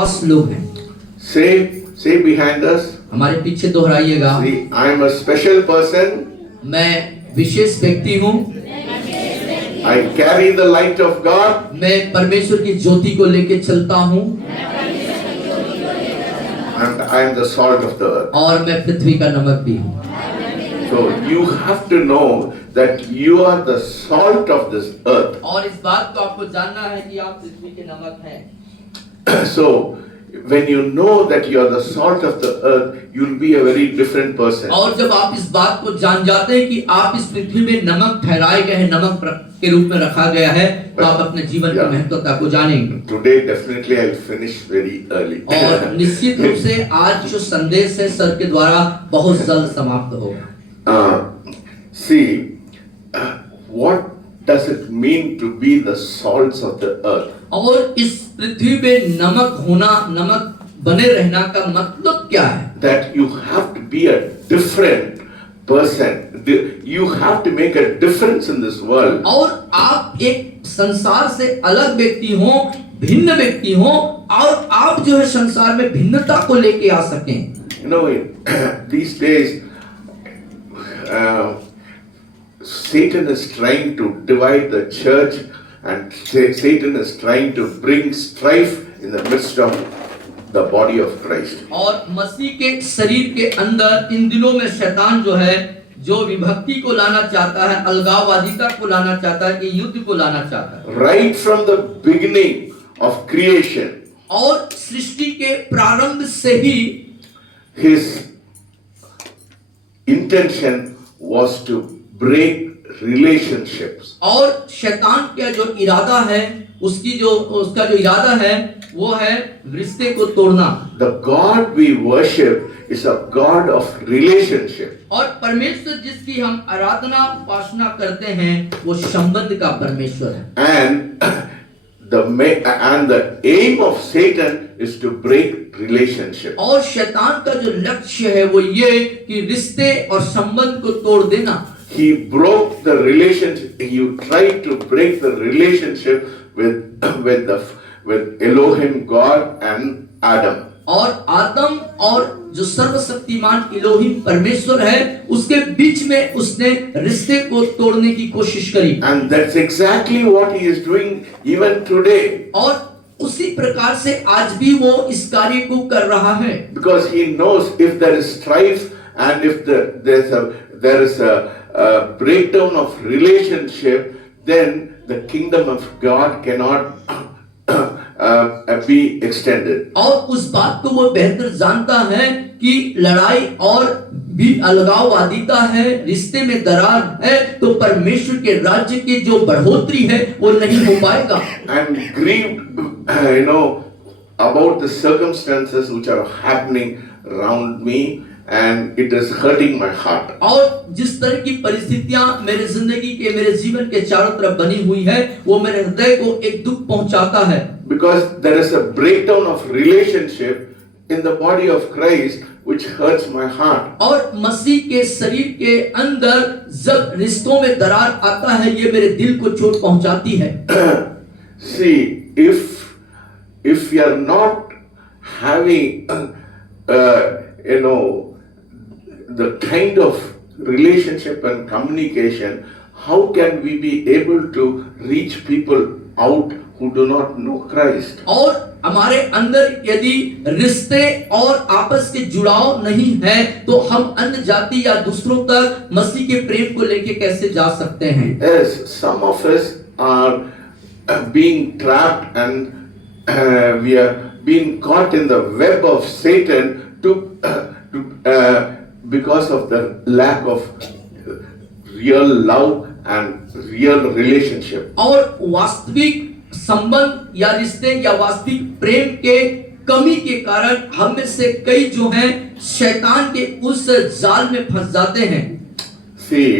खास लोग हैं। Say behind us. हमारे पीछे दोहराइएगा, See, I am a special person. मैं विशेष व्यक्ति हूँ, I carry the light of God. मैं परमेश्वर की ज्योति को लेके चलता हूँ, And I am the salt of the earth. और मैं पृथ्वी का नमक भी हूँ। So you have to know that you are the salt of this earth. और इस बात को आपको जानना है कि आप पृथ्वी के नमक हैं। So when you know that you are the salt of the earth, you will be a very different person. और जब आप इस बात को जान जाते हैं कि आप इस पृथ्वी में नमक ठहराए गए हैं, नमक के रूप में रखा गया है, तो आप अपने जीवन की महत्वता को जानेंगे। Today definitely I will finish very early. और निश्चित रूप से आज जो संदेश है सर के द्वारा बहुत जल्द समाप्त होगा। See, what does it mean to be the salts of the earth? और इस पृथ्वी पे नमक होना, नमक बने रहना का मतलब क्या है? That you have to be a different person. You have to make a difference in this world. और आप एक संसार से अलग व्यक्ति हो, भिन्न व्यक्ति हो, और आप जो है संसार में भिन्नता को लेके आ सकें। You know, these days, Satan is trying to divide the church, and Satan is trying to bring strife in the midst of the body of Christ. और मसीह के शरीर के अंदर इन दिनों में शैतान जो है, जो विभक्ति को लाना चाहता है, अलगाववादिता को लाना चाहता है, कि युद्ध को लाना चाहता है। Right from the beginning of creation, और सृष्टि के प्रारंभ से ही his intention was to break relationships. और शैतान का जो इरादा है, उसका जो इरादा है वो है रिश्ते को तोड़ना। The God we worship is a God of relationship. और परमेश्वर जिसकी हम आराधना उपासना करते हैं वो संबंध का परमेश्वर है। And the aim of Satan is to break relationship. और शैतान का जो लक्ष्य है वो ये कि रिश्ते और संबंध को तोड़ देना। He broke the relationship. He tried to break the relationship with Elohim God and Adam. और आदम और जो सर्वशक्तिमान इलोहिम परमेश्वर है उसके बीच में उसने रिश्ते को तोड़ने की कोशिश करी। And that's exactly what he is doing even today. और उसी प्रकार से आज भी वो इस कार्य को कर रहा है। Because he knows if there is strife and if there is a breakdown of relationship, then the kingdom of God cannot be extended. और उस बात को वो बेहतर जानता है कि लड़ाई और भी अलगाववादिता है, रिश्ते में दरार है, तो परमेश्वर के राज्य की जो बढ़ोतरी है वो नहीं हो पाएगा। I am grieved, about the circumstances which are happening around me, and it is hurting my heart. और जिस तरह की परिस्थितियां मेरे जिंदगी के, मेरे जीवन के चारों तरफ बनी हुई है, वो मेरे हृदय को एक दुख पहुंचाता है। Because there is a breakdown of relationship in the body of Christ which hurts my heart. और मसीह के शरीर के अंदर जब रिश्तों में दरार आता है, ये मेरे दिल को चोट पहुंचाती है। See, if we are not having the kind of relationship and communication, how can we be able to reach people out who do not know Christ? और हमारे अंदर यदि रिश्ते और आपस के जुड़ाव नहीं है तो हम अन्य जाति या दूसरों तक मसीह के प्रेम को लेके कैसे जा सकते हैं? Yes, some of us are being trapped and we are being caught in the web of Satan because of the lack of real love and real relationship. और वास्तविक संबंध या रिश्ते या वास्तविक प्रेम के कमी के कारण हम में से कई जो हैं शैतान के उस जाल में फंस जाते हैं। See,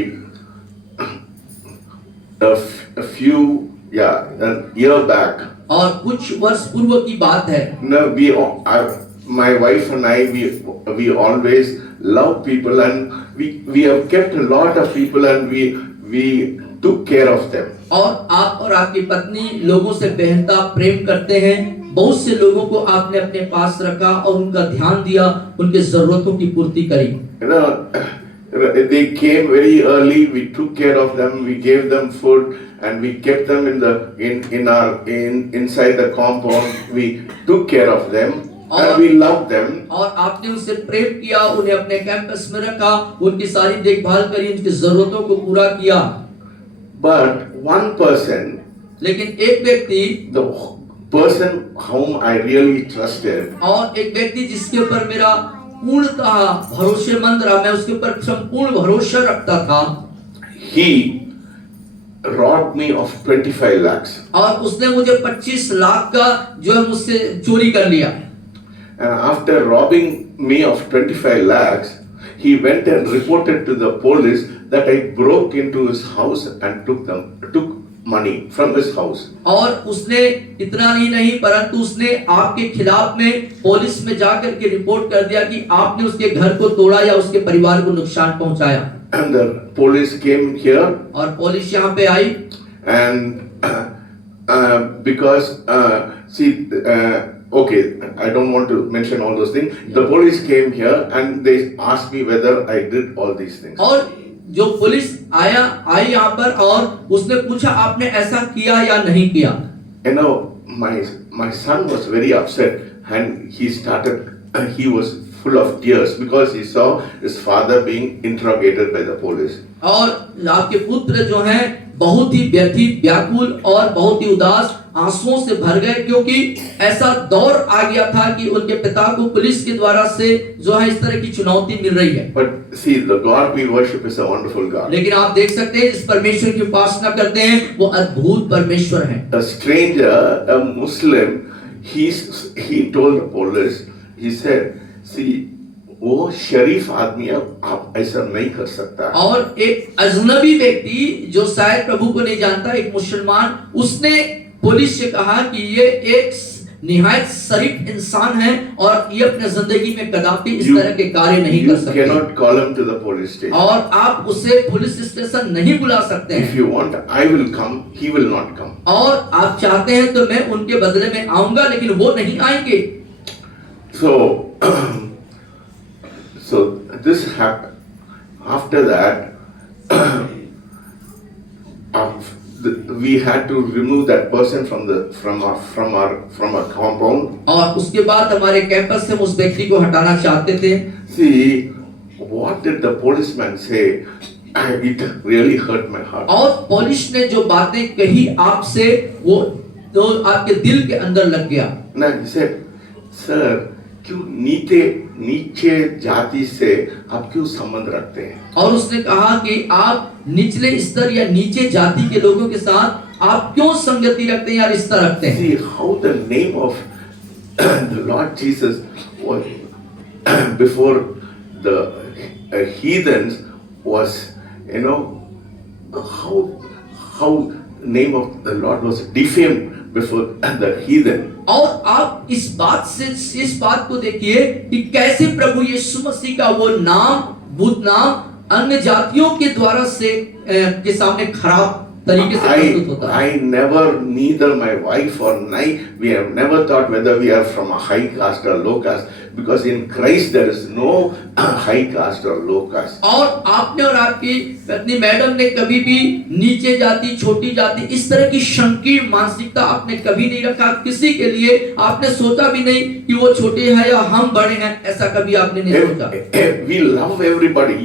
a year back, और कुछ वर्ष पूर्व की बात है। my wife and I, we always love people, and we have kept a lot of people, and we took care of them. और आप और आपकी पत्नी लोगों से बेहतर प्रेम करते हैं बहुत से लोगों को आपने अपने पास रखा और उनका ध्यान दिया, उनके जरूरतों की पूर्ति करी। You know, they came very early. We took care of them. We gave them food, and we kept them inside the compound. We took care of them, and we loved them. और आपने उनसे प्रेम किया, उन्हें अपने campus में रखा, उनकी सारी देखभाल करी, उनकी जरूरतों को पूरा किया। But one person, लेकिन एक व्यक्ति, the person whom I really trusted, और एक व्यक्ति जिसके ऊपर मेरा पूर्णतः भरोसेमंद रहा, मैं उसके ऊपर संपूर्ण भरोसा रखता था, he robbed me of 25 lakhs. और उसने मुझे 25 लाख का जो है मुझसे चोरी कर लिया। And after robbing me of 25 lakhs, he went and reported to the police that I broke into his house and took money from his house. और उसने इतना ही नहीं परंतु उसने आपके खिलाफ में पुलिस में जाकर के रिपोर्ट कर दिया कि आपने उसके घर को तोड़ा या उसके परिवार को नुकसान पहुंचाया। And the police came here, और पुलिस यहाँ पे आई, and because okay, I don't want to mention all those things. The police came here and they asked me whether I did all these things. और जो police आई यहाँ पर और उसने पूछा आपने ऐसा किया या नहीं किया। You know, my son was very upset, and he was full of tears because he saw his father being interrogated by the police. और आपके पुत्र जो हैं बहुत ही व्यथित, व्याकुल और बहुत ही उदास आंसुओं से भर गए, क्योंकि ऐसा दौर आ गया था कि उनके पिता को पुलिस के द्वारा से जो है इस तरह की चुनौती मिल रही है। But see, the God we worship is a wonderful God. लेकिन आप देख सकते हैं जिस परमेश्वर की उपासना करते हैं वो अद्भुत परमेश्वर है। A stranger, a Muslim, he told the police, he said, see, वो शरीफ आदमी है, आप ऐसा नहीं कर सकता। और एक अजनबी व्यक्ति जो शायद प्रभु को नहीं जानता, एक मुसलमान, उसने पुलिस से कहा कि ये एक निहायत शरीफ इंसान है और ये अपने जिंदगी में कदापि इस तरह के कार्य नहीं कर सकते। You cannot call him to the police station. और आप उसे पुलिस स्टेशन नहीं बुला सकते हैं। If you want, I will come. He will not come. और आप चाहते हैं तो मैं उनके बदले में आऊंगा, लेकिन वो नहीं आएंगे। So this happened. After that, we had to remove that person from our compound. और उसके बाद हमारे कैंपस से उस व्यक्ति को हटाना चाहते थे। See, what did the policeman say? It really hurt my heart. और पुलिस ने जो बातें कही आपसे, वो तो आपके दिल के अंदर लग गया। Now he said, sir, क्यों नीचे जाति से आप क्यों संबंध रखते हैं? और उसने कहा कि आप निचले स्तर या नीचे जाति के लोगों के साथ आप क्यों संगति रखते हैं या रिश्ता रखते हैं? See how the name of the Lord Jesus was before the heathens was, you know, how name of the Lord was defamed before the heathen. और आप इस बात को देखिए कि कैसे प्रभु यीशु मसीह का वो नाम, बुद्ध नाम अन्य जातियों के द्वारा से के सामने खराब तरीके से प्रस्तुत होता है। I never, neither my wife or I, we have never thought whether we are from a high caste or low caste, because in Christ there is no high caste or low caste. और आपने और आपकी पत्नी madam ने कभी भी नीचे जाति, छोटी जाति, इस तरह की संकीर्ण मानसिकता आपने कभी नहीं रखा। किसी के लिए आपने सोचा भी नहीं कि वो छोटे हैं या हम बड़े हैं, ऐसा कभी आपने नहीं सोचा। We love everybody.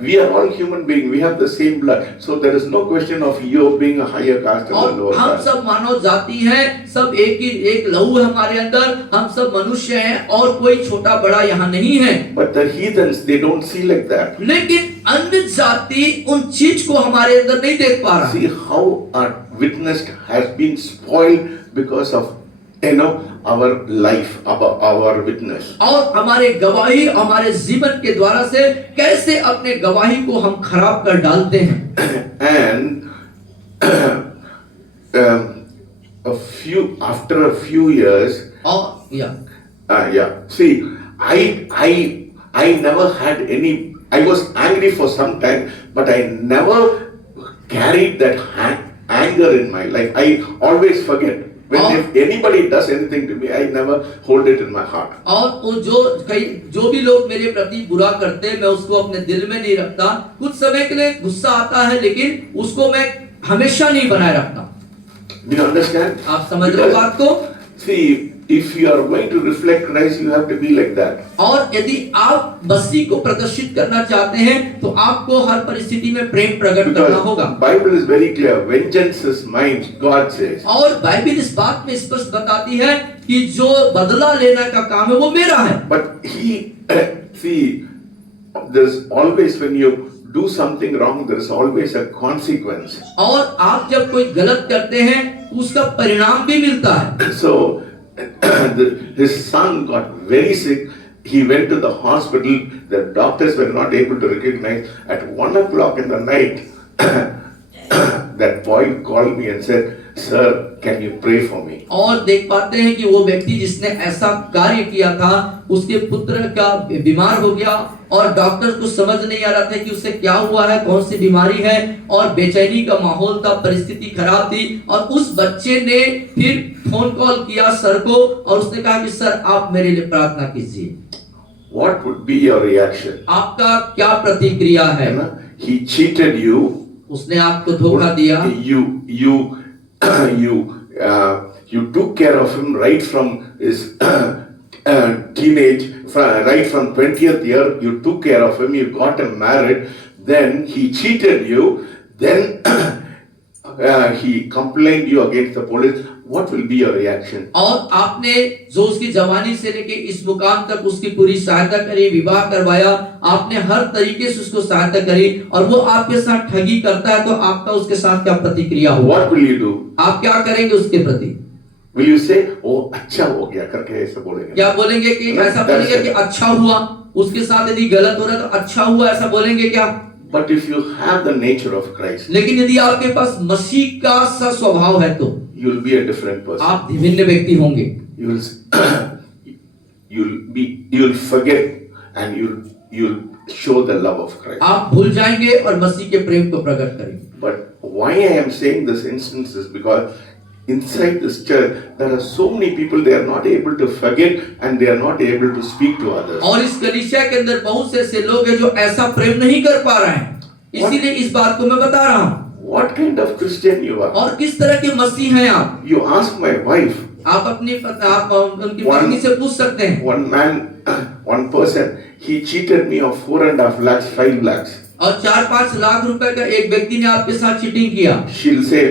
We are all human beings. We have the same blood. So there is no question of you being a higher caste or a lower हम caste. सब मानव जाति हैं, सब एक लहू है हमारे अंदर, हम सब मनुष्य हैं और कोई छोटा बड़ा यहाँ नहीं है। But the heathens, they don't see like that. लेकिन अन्य जाति उन चीज को हमारे अंदर नहीं देख पा रहा। See how our witness has been spoiled because of, our life, our witness. और हमारे गवाही, हमारे जीवन के द्वारा से कैसे अपने गवाही को हम खराब कर डालते हैं। And after a few years, see, I never had any. I was angry for some time, but I never carried that anger in my life. I always forget. When if anybody does anything to me, I never hold it in my heart. और वो जो भी लोग मेरे प्रति बुरा करते हैं, मैं उसको अपने दिल में नहीं रखता। कुछ समय के लिए गुस्सा आता है, लेकिन उसको मैं हमेशा नहीं बनाए रखता। Do you understand? आप समझ रहे हो बात को? See, if you are going to reflect Christ, you have to be like that. और यदि आप मसीह को प्रदर्शित करना चाहते हैं, तो आपको हर परिस्थिति में प्रेम प्रकट करना होगा। Because Bible is very clear. Vengeance is mine, God says. और बाइबल इस बात में स्पष्ट बताती है कि जो बदला लेने का काम है वो मेरा है। But see, there's always when you do something wrong, there is always a consequence. और आप जब कोई गलत करते हैं, उसका परिणाम भी मिलता है। So his son got very sick. He went to the hospital. The doctors were not able to recognize. At 1 o'clock in the night, that boy called me and said, "Sir, can you pray for me?" और देख पाते हैं कि वो व्यक्ति जिसने ऐसा कार्य किया था, उसके पुत्र का बीमार हो गया और डॉक्टर को समझ नहीं आ रहा था कि उससे क्या हुआ है, कौन सी बीमारी है, और बेचैनी का माहौल था, परिस्थिति खराब थी। और उस बच्चे ने फिर फोन कॉल किया सर को और उसने कहा कि सर आप मेरे लिए प्रार्थना कीजिए। What would be your reaction? आपका क्या प्रतिक्रिया है? He cheated you. उसने आपको धोखा दिया। You took care of him right from his teenage, right from 20th year. You took care of him. You got him married. Then he cheated you. Then he complained you against the police. What will be your reaction? और आपने जो उसकी जवानी से लेके इस मुकाम तक उसकी पूरी सहायता करी, विवाह करवाया, आपने हर तरीके से उसको सहायता करी, और वो आपके साथ ठगी करता है, तो आपका उसके साथ क्या प्रतिक्रिया होगा? What will you do? आप क्या करेंगे उसके प्रति? Will you say, "Oh, अच्छा हो गया" करके ऐसा बोलेंगे? क्या बोलेंगे कि ऐसा बोलेंगे कि अच्छा हुआ? उसके साथ यदि गलत हो रहा है तो अच्छा हुआ ऐसा बोलेंगे क्या? But if you have the nature of Christ, लेकिन यदि आपके पास मसीह का सा स्वभाव है तो you will be a different person. आप विभिन्न व्यक्ति होंगे। You will forget and you'll show the love of Christ. आप भूल जाएंगे और मसीह के प्रेम को प्रकट करेंगे। But why I am saying this instance is because inside this church there are so many people, they are not able to forget and they are not able to speak to others. और इस कलीसिया के अंदर बहुत से ऐसे लोग हैं जो ऐसा प्रेम नहीं कर पा रहे हैं, इसीलिए इस बात को मैं बता रहा हूँ। What kind of Christian you are? और किस तरह के मसीह हैं आप? You ask my wife. आप उनकी पत्नी से पूछ सकते हैं। One man, one person, he cheated me of 4.5 lakhs, 5 lakhs. और 4-5 लाख रुपए का एक व्यक्ति ने आपके साथ चीटिंग किया। She'll say,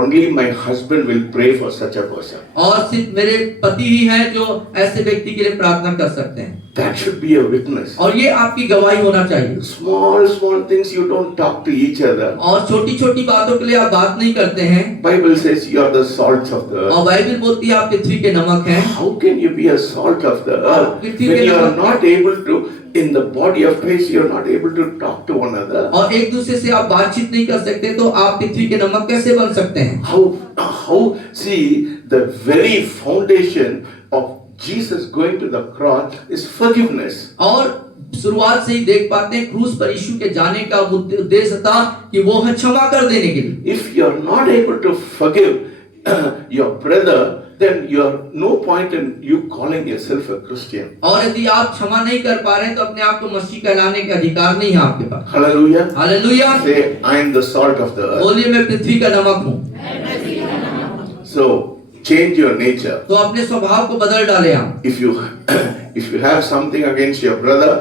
"Only my husband will pray for such a person." और सिर्फ मेरे पति ही हैं जो ऐसे व्यक्ति के लिए प्रार्थना कर सकते हैं। That should be a witness. और ये आपकी गवाही होना चाहिए। Small things you don't talk to each other. और छोटी-छोटी बातों के लिए आप बात नहीं करते हैं। Bible says you are the salt of the earth. और बाइबल बोलती है आप पृथ्वी के नमक हैं। How can you be a salt of the earth when you are not able to, in the body of Christ, you are not able to talk to one another? और एक दूसरे से आप बातचीत नहीं कर सकते, तो आप पृथ्वी के नमक कैसे बन सकते हैं? How see, the very foundation of Jesus going to the cross is forgiveness. और शुरुआत से ही देख पाते हैं क्रूस पर यीशु के जाने का उद्देश्य था कि वो है क्षमा कर देने के लिए। If you are not able to forgive your brother, then you are no point in you calling yourself a Christian. और यदि आप क्षमा नहीं कर पा रहे हैं तो अपने आप को मसीह कहलाने का अधिकार नहीं है आपके पास। Hallelujah. Hallelujah. Say, "I am the salt of the earth." बोलिए मैं पृथ्वी का नमक हूँ। So change your nature. तो अपने स्वभाव को बदल डालें आप। If you have something against your brother,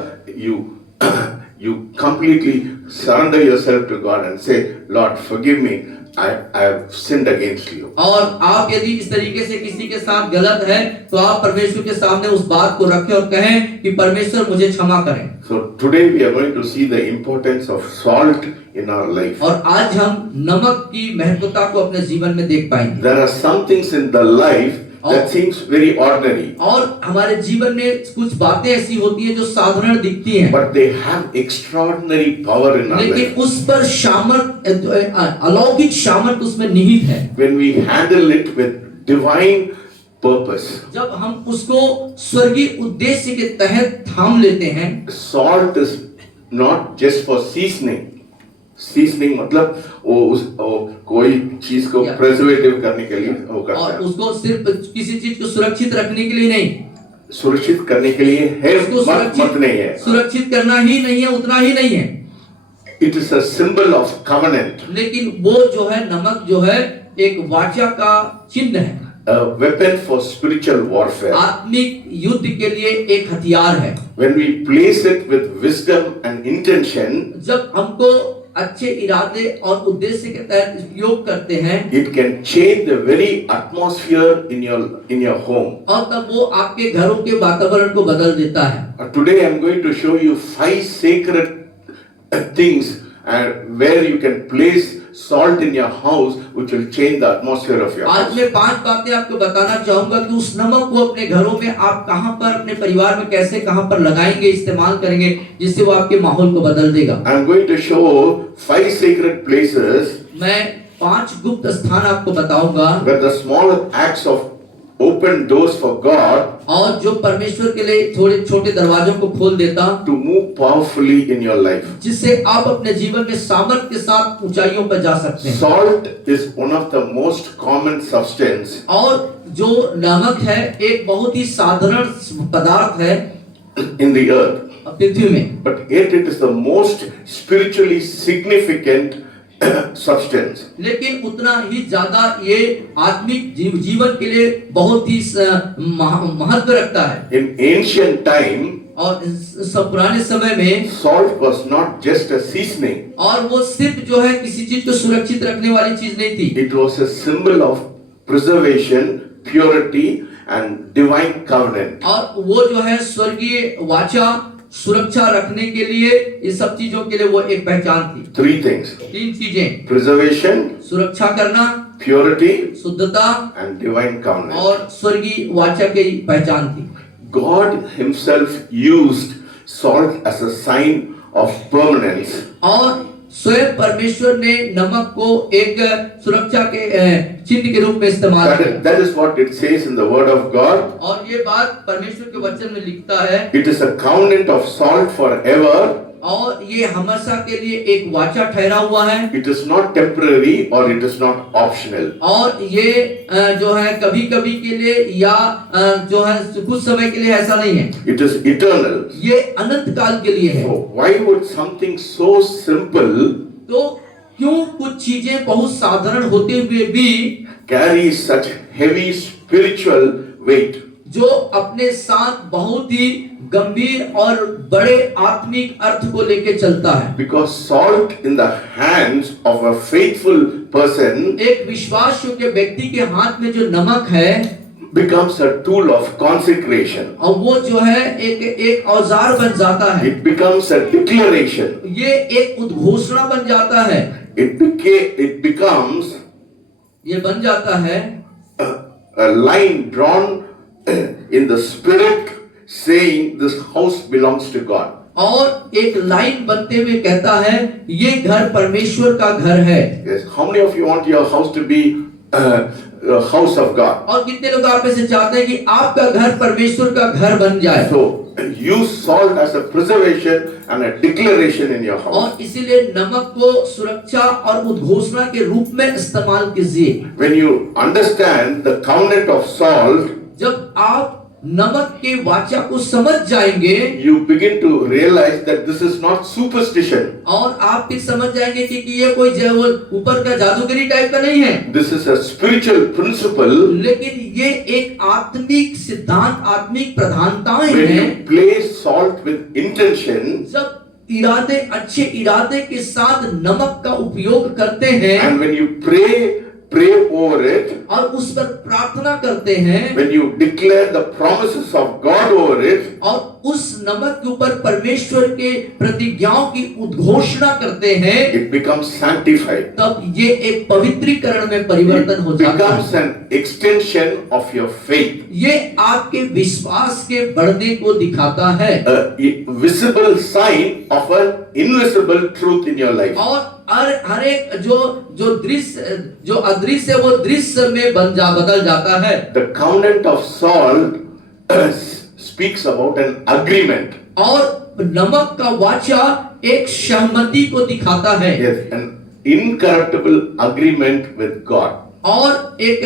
you completely surrender yourself to God and say, "Lord, forgive me. I have sinned against you." और आप यदि इस तरीके से किसी के साथ गलत है तो आप परमेश्वर के सामने उस बात को रखें और कहें कि परमेश्वर मुझे क्षमा करें। So today we are going to see the importance of salt in our life. और आज हम नमक की महत्वता को अपने जीवन में देख पाएंगे। There are some things in the life that seems very ordinary. और हमारे जीवन में कुछ बातें ऐसी होती हैं जो साधारण दिखती हैं, But they have extraordinary power in our life. लेकिन उस पर सामर्थ, अलौकिक सामर्थ उसमें निहित है। When we handle it with divine purpose. जब हम उसको स्वर्गीय उद्देश्य के तहत थाम लेते हैं। Salt is not just for seasoning. Seasoning मतलब वो कोई चीज को Yeah. प्रिजर्वेटिव करने के लिए वो करता और है, उसको सिर्फ किसी चीज को सुरक्षित रखने के लिए नहीं, सुरक्षित करने के लिए है, उसको मत नहीं है। सुरक्षित करना ही नहीं है, उतना ही नहीं है, it is a symbol of covenant, लेकिन वो जो है नमक जो है एक वाचा का चिन्ह है, a weapon for spiritual warfare. आत्मिक युद्ध के लिए एक हथियार है। When we place it with wisdom and intention, जब हमको अच्छे इरादे और उद्देश्य के तहत उपयोग करते हैं, it can change the very atmosphere in your home. और तब वो आपके घरों के वातावरण को बदल देता है। Today I am going to show you 5 sacred things and where you can place salt in your house which will change the atmosphere of your आज house. मैं 5 बातें आपको बताना चाहूंगा कि उस नमक को अपने घरों में आप कहां पर, अपने परिवार में कैसे, कहां पर लगाएंगे, इस्तेमाल करेंगे, जिससे वो आपके माहौल को बदल देगा। I am going to show 5 sacred places मैं 5 गुप्त स्थान आपको बताऊंगा, where the small acts of open doors for God और जो परमेश्वर के लिए थोड़े छोटे दरवाजों को खोल देता, to move powerfully in your life. जिससे आप अपने जीवन में सामर्थ के साथ ऊंचाइयों पर जा सकते हैं। Salt is one of the most common substance और जो नमक है एक बहुत ही साधारण पदार्थ है in the earth, पृथ्वी में, but yet it is the most spiritually significant substance. लेकिन उतना ही ज्यादा ये आत्मिक जीवन के लिए बहुत ही महत्व रखता है। In ancient time, और सब पुराने समय में salt was not just a seasoning, और वो सिर्फ जो है किसी चीज को सुरक्षित रखने वाली चीज नहीं थी, it was a symbol of preservation, purity and divine covenant. और वो जो है स्वर्गीय वाचा, सुरक्षा रखने के लिए, इस सब चीजों के लिए वो एक पहचान थी। 3 things: 3 चीजें, preservation, सुरक्षा करना, purity शुद्धता and divine covenant. और स्वर्गीय वाचा की पहचान थी। God himself used salt as a sign of permanence. और स्वयं परमेश्वर ने नमक को एक सुरक्षा के चिन्ह के रूप में इस्तेमाल किया। That is what it says in the word of God. और ये बात परमेश्वर के वचन में लिखता है, It is a covenant of salt forever. और ये हमेशा के लिए एक वाचा ठहरा हुआ है, It is not temporary or it is not optional. और ये जो है कभी कभी के लिए या जो है कुछ समय के लिए ऐसा नहीं है, It is eternal. ये अनंत काल के लिए है। So why would something so simple तो क्यों कुछ चीजें बहुत साधारण होते हुए भी carry such heavy spiritual weight? जो अपने साथ बहुत ही गंभीर और बड़े आत्मिक अर्थ को लेके चलता है? Because salt in the hands of a faithful person एक विश्वास योग्य व्यक्ति के हाथ में जो नमक है becomes a tool of consecration. और वो जो है एक औजार बन जाता है, It becomes a declaration. ये एक उद्घोषणा बन जाता है, It becomes ये बन जाता है a line drawn in the spirit saying this house belongs to God. और एक लाइन बनते हुए कहता है ये घर परमेश्वर का घर है। Yes. How many of you want your house to be a house of God? और कितने लोग आप में से चाहते हैं कि आपका घर परमेश्वर का घर बन जाए? So use salt as a preservation and a declaration in your house. और इसीलिए नमक को सुरक्षा और उद्घोषणा के रूप में इस्तेमाल कीजिए। When you understand the covenant of salt, जब आप नमक के वाचा को समझ जाएंगे, you begin to realize that this is not superstition. और आप फिर समझ जाएंगे कि ये कोई ऊपर का जादूगरी टाइप का नहीं है, This is a spiritual principle. लेकिन ये एक आत्मिक सिद्धांत, आत्मिक प्रधानताएं When हैं। you place salt with intention जब इरादे, अच्छे इरादे के साथ नमक का उपयोग करते हैं and when you pray over it, और उस पर प्रार्थना करते हैं, when you declare the promises of God over it, और उस नमक के ऊपर परमेश्वर के प्रतिज्ञाओं की उद्घोषणा करते हैं, it becomes sanctified. तब ये एक पवित्रीकरण में परिवर्तन हो It जाता becomes है। an extension of your faith. ये आपके विश्वास के बढ़ने को दिखाता है, A visible sign of an invisible truth in your life. और हर एक जो दृश्य, जो अदृश्य वो दृश्य में बदल जाता है। The covenant of salt speaks about an agreement. और नमक का वाचा एक सहमति को दिखाता है Yes, an incorruptible agreement with God. और एक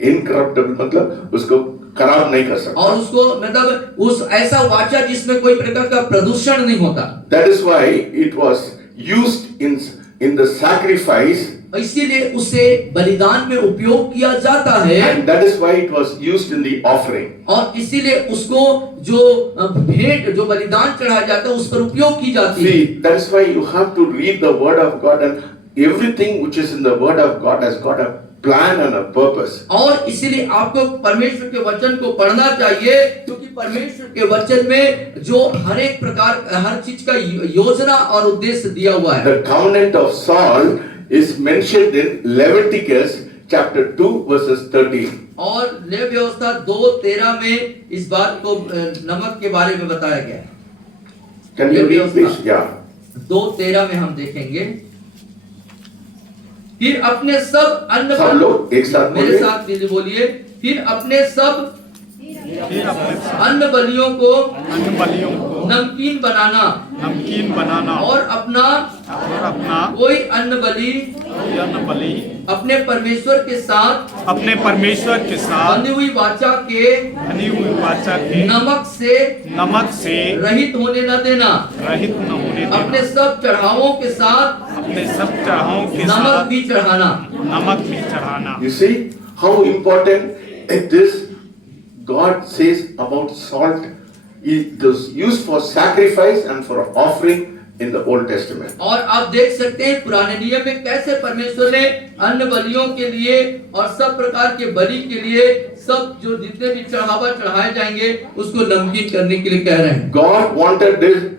Incorruptible मतलब उसको खराब नहीं कर सकता. और उसको मतलब उस ऐसा वाचा जिसमें कोई प्रकार का प्रदूषण नहीं होता. That is why it was used in the sacrifice, इसीलिए उसे बलिदान में उपयोग किया जाता है and that is why it was used in the offering. और इसीलिए उसको जो भेंट जो बलिदान चढ़ाया जाता है उस पर उपयोग की जाती है. See, that is why you have to read the word of God, and everything which is in the word of God has got a plan and a purpose. और इसीलिए आपको परमेश्वर के वचन को पढ़ना चाहिए क्योंकि परमेश्वर के वचन में जो हर एक प्रकार हर चीज का योजना और उद्देश्य दिया हुआ है. The covenant of Saul is mentioned in Leviticus chapter 2 verses 13. और लेवी व्यवस्था 2:13 में इस बात को नमक के बारे में बताया गया है. Can you read please? Yeah. 2:13 में हम देखेंगे. फिर अपने सब अन्न सब लोग एक साथ मेरे बोलिए. साथ मिलकर बोलिए. फिर अपने सब फिर अपने अन्न बलियों को अन्न बलियों को नमकीन बनाना और अपना कोई अन्न बलि बलि अपने परमेश्वर के साथ बंधी हुई वाचा के नमक से रहित होने न देना. अपने सब चढ़ावों के साथ नमक भी चढ़ाना. You see how important it is. God says about salt. It is used for sacrifice and for offering in the Old Testament. और आप देख सकते हैं पुराने नियम में कैसे परमेश्वर ने अन्न बलियों के लिए और सब प्रकार के बलि के लिए सब जो जितने भी चढ़ावा चढ़ाए जाएंगे उसको नमकीन करने के लिए कह रहे हैं. God wanted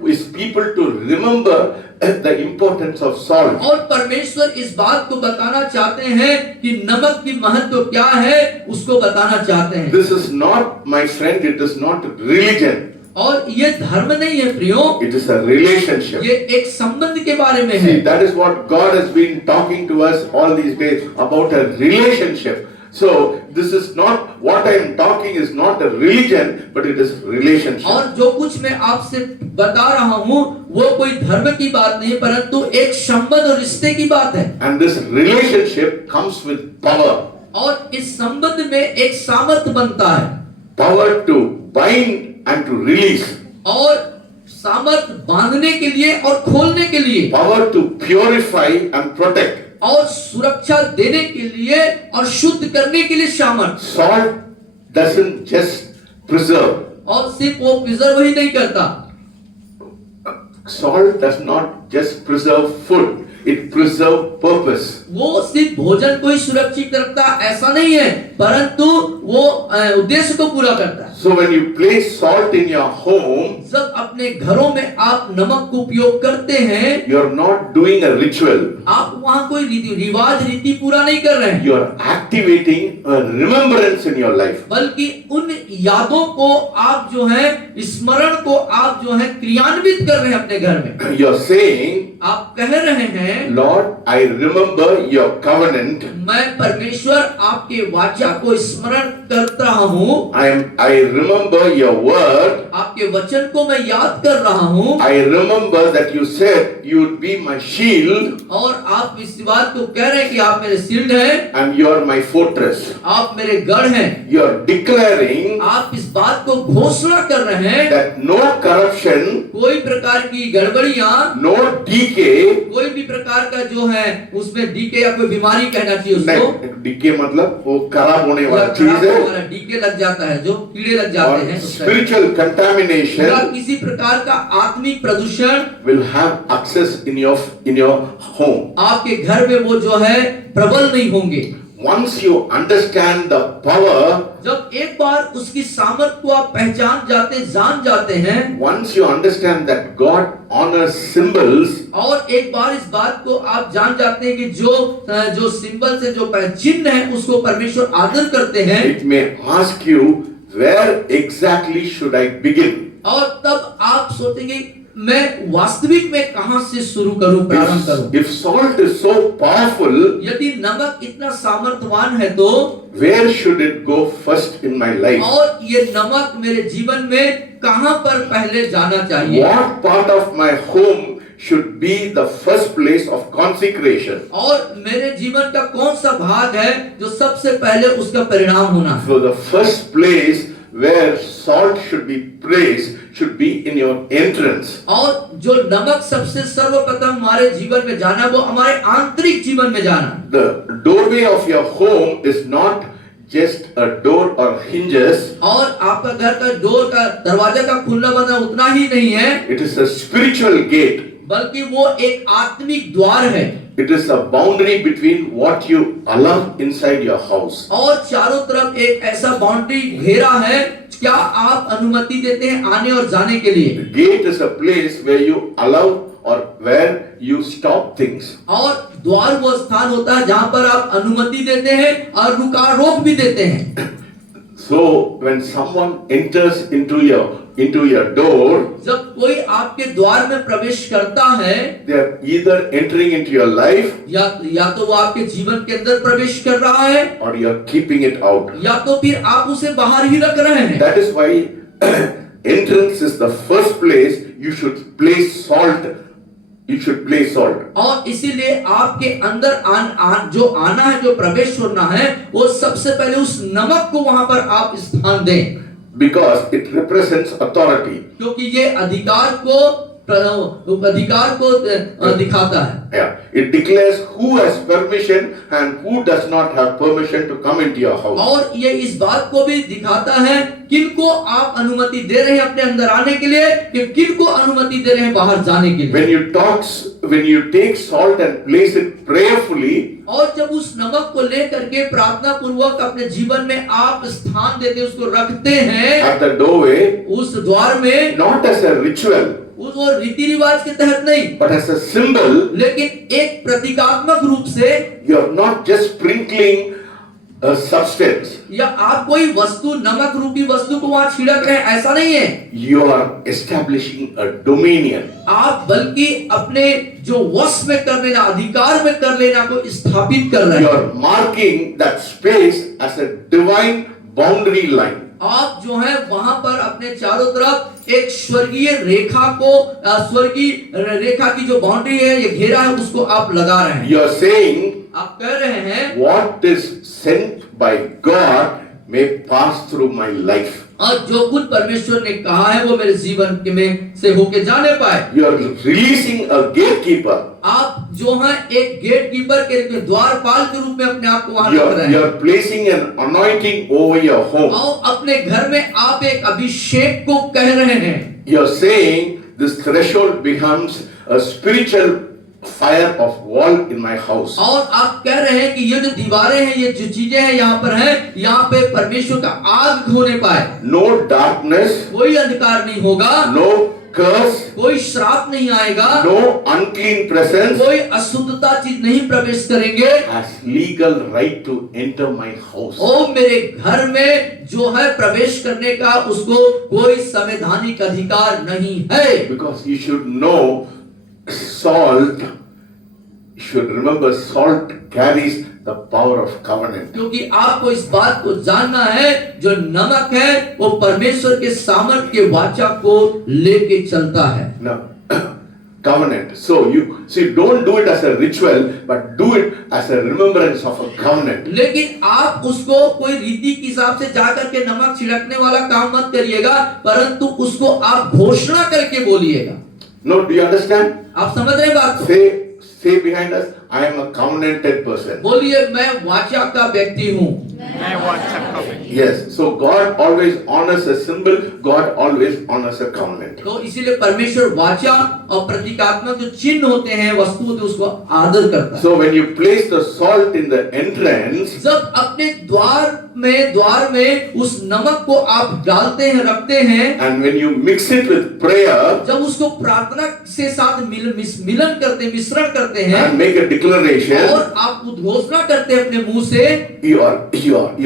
his people to remember the importance of salt. और परमेश्वर इस बात को बताना चाहते हैं कि नमक की महत्व क्या है उसको बताना चाहते हैं. This is not, my friend, it is not religion. और ये धर्म नहीं है प्रियो, It is a relationship. ये एक संबंध के बारे में है. See, that is what God has been talking to us all these days about a relationship. So this is not what I am talking is not a religion, but it is relationship. और जो कुछ मैं आपसे बता रहा हूँ वो कोई धर्म की बात नहीं परंतु एक संबंध और रिश्ते की बात है. And this relationship comes with power. और इस संबंध में एक सामर्थ बनता है. Power to bind and to release. और सामर्थ बांधने के लिए और खोलने के लिए. Power to purify and protect. और सुरक्षा देने के लिए और शुद्ध करने के लिए सामर्थ. Salt doesn't just preserve. और सिर्फ वो प्रिजर्व ही नहीं करता. Salt does not just preserve food. It preserves purpose. वो सिर्फ भोजन को ही सुरक्षित रखता ऐसा नहीं है परंतु वो उद्देश्य को पूरा करता है. So when you place salt in your home, जब अपने घरों में आप नमक को उपयोग करते हैं you are not doing a ritual. आप वहाँ कोई रीति पूरा नहीं कर रहे हैं You are activating a remembrance in your life. बल्कि उन यादों को आप जो है स्मरण को आप जो है क्रियान्वित कर रहे हैं अपने घर में. You are saying, आप कह रहे हैं Lord, I remember your covenant. मैं परमेश्वर आपके वाचा को स्मरण करता हूँ. I remember your word. आपके वचन को मैं याद कर रहा हूँ. I remember that you said you would be my shield. और आप इस बात को कह रहे हैं कि आप मेरे शील्ड हैं. And you are my fortress. आप मेरे गढ़ हैं. You are declaring आप इस बात को घोषणा कर रहे हैं that no corruption, कोई प्रकार की गड़बड़ियां no decay. कोई भी प्रकार का जो है उसमें डीके या कोई बीमारी कहना चाहिए उसको. नहीं, decay मतलब वो खराब होने या वाला खराब चीज होने है. वाला डीके लग जाता है जो कीड़े लग जाते हैं. और spiritual पूरा contamination किसी प्रकार का आत्मिक प्रदूषण will have access in your home. आपके घर में वो जो है प्रबल नहीं होंगे. Once you understand the power, जब एक बार उसकी सामर्थ को आप जान जाते हैं, once you understand that God honors symbols, और एक बार इस बात को आप जान जाते हैं कि जो सिंबल से जो चिन्ह है उसको परमेश्वर आदर करते हैं, it may ask you, where exactly should I begin? और तब आप सोचेंगे मैं वास्तविक में कहां से शुरू करूं, प्रारंभ करूं? If salt is so powerful, यदि नमक इतना सामर्थ्यवान है तो where should it go first in my life? और ये नमक मेरे जीवन में कहां पर पहले जाना चाहिए? What part of my home should be the first place of consecration? और मेरे जीवन का कौन सा भाग है जो सबसे पहले उसका परिणाम होना है? So the first place where salt should be placed should be in your entrance. और जो नमक सबसे सर्वप्रथम हमारे जीवन में जाना, वो हमारे आंतरिक जीवन में जाना। The doorway of your home is not just a door or hinges. और आपका घर का डोर का दरवाजा का खुलना बंद उतना ही नहीं है, It is a spiritual gate. बल्कि वो एक आत्मिक द्वार है। It is a boundary between what you allow inside your house. और चारों तरफ एक ऐसा बाउंड्री घेरा है, क्या आप अनुमति देते हैं आने और जाने के लिए? The gate is a place where you allow or where you stop things. और द्वार वो स्थान होता है जहां पर आप अनुमति देते हैं और रोक भी देते हैं। So when someone enters into your door, जब कोई आपके द्वार में प्रवेश करता है, they are either entering into your life या तो वो आपके जीवन के अंदर प्रवेश कर रहा है, or you are keeping it out. या तो फिर आप उसे बाहर ही रख रहे हैं। That is why entrance is the first place you should place salt. You should place salt. और इसीलिए आपके अंदर जो आना है, जो प्रवेश होना है, वो सबसे पहले उस नमक को वहां पर आप स्थान दें, Because it represents authority. क्योंकि ये अधिकार को दिखाता है। Yeah, it declares who has permission and who does not have permission to come into your house. और ये इस बात को भी दिखाता है किनको आप अनुमति दे रहे हैं अपने अंदर आने के लिए, कि किनको अनुमति दे रहे हैं बाहर जाने के लिए। When you take salt and place it prayerfully, और जब उस नमक को लेकर के प्रार्थना पूर्वक अपने जीवन में आप स्थान देते, उसको रखते हैं at the doorway, उस द्वार में, not as a ritual, उस रीति रिवाज के तहत नहीं, but as a symbol, लेकिन एक प्रतीकात्मक रूप से, you are not just sprinkling a substance. या आप कोई वस्तु, नमक रूपी वस्तु को वहां छिड़क रहे हैं, ऐसा नहीं है। You are establishing a dominion. आप बल्कि अपने जो वश में कर लेना, अधिकार में कर लेना को स्थापित कर रहे You हैं। are marking that space as a divine boundary line. आप जो है वहां पर अपने चारों तरफ एक स्वर्गीय रेखा को, स्वर्गीय रेखा की जो बाउंड्री है, ये घेरा है, उसको आप लगा रहे हैं। You are saying आप कह रहे हैं what is sent by God may pass through my life. और जो कुछ परमेश्वर ने कहा है वो मेरे जीवन में से होके जाने पाए। You are releasing a gatekeeper. आप जो है एक गेट कीपर के रूप में, द्वारपाल के रूप में अपने आप को वहां You रख रहे हैं। are placing an anointing over your home. और अपने घर में आप एक अभिषेक को कह रहे हैं। You are saying this threshold becomes a spiritual fire of wall in my house. और आप कह रहे हैं कि ये जो दीवारें हैं, ये जो चीजें हैं यहाँ पर हैं, यहाँ पे परमेश्वर का आग होने पाए। No darkness, कोई अंधकार नहीं होगा, no curse, कोई श्राप नहीं आएगा, no unclean presence कोई अशुद्धता चीज नहीं प्रवेश करेंगे। has legal right to enter my house. ओ मेरे घर में जो है प्रवेश करने का उसको कोई संवैधानिक अधिकार नहीं है। Because you should know salt, you should remember salt carries the power of covenant. क्योंकि आपको इस बात को जानना है, जो नमक है वो परमेश्वर के सामर्थ के वाचा को लेके चलता है। Now, covenant. So you see, don't do it as a ritual, but do it as a remembrance of a covenant. लेकिन आप उसको कोई रीति के हिसाब से जाकर के नमक छिड़कने वाला काम मत करिएगा, परंतु उसको आप घोषणा करके बोलिएगा। No, do you understand? आप समझ रहे हैं बात को? Say behind us, I am a covenanted person. बोलिए, मैं वाचा का व्यक्ति हूँ। मैं वाचा का व्यक्ति। Yes, so God always honors a symbol, God always honors a covenant. तो इसीलिए परमेश्वर वाचा और प्रतीकात्मक जो चिन्ह होते हैं, वस्तु होते हैं, उसको आदर करता है। So when you place the salt in the entrance, जब अपने द्वार में उस नमक को आप डालते हैं, रखते हैं, and when you mix it with prayer, जब उसको प्रार्थना से साथ मिश्रण करते हैं, and make a declaration, और आप घोषणा करते हैं अपने मुंह से, you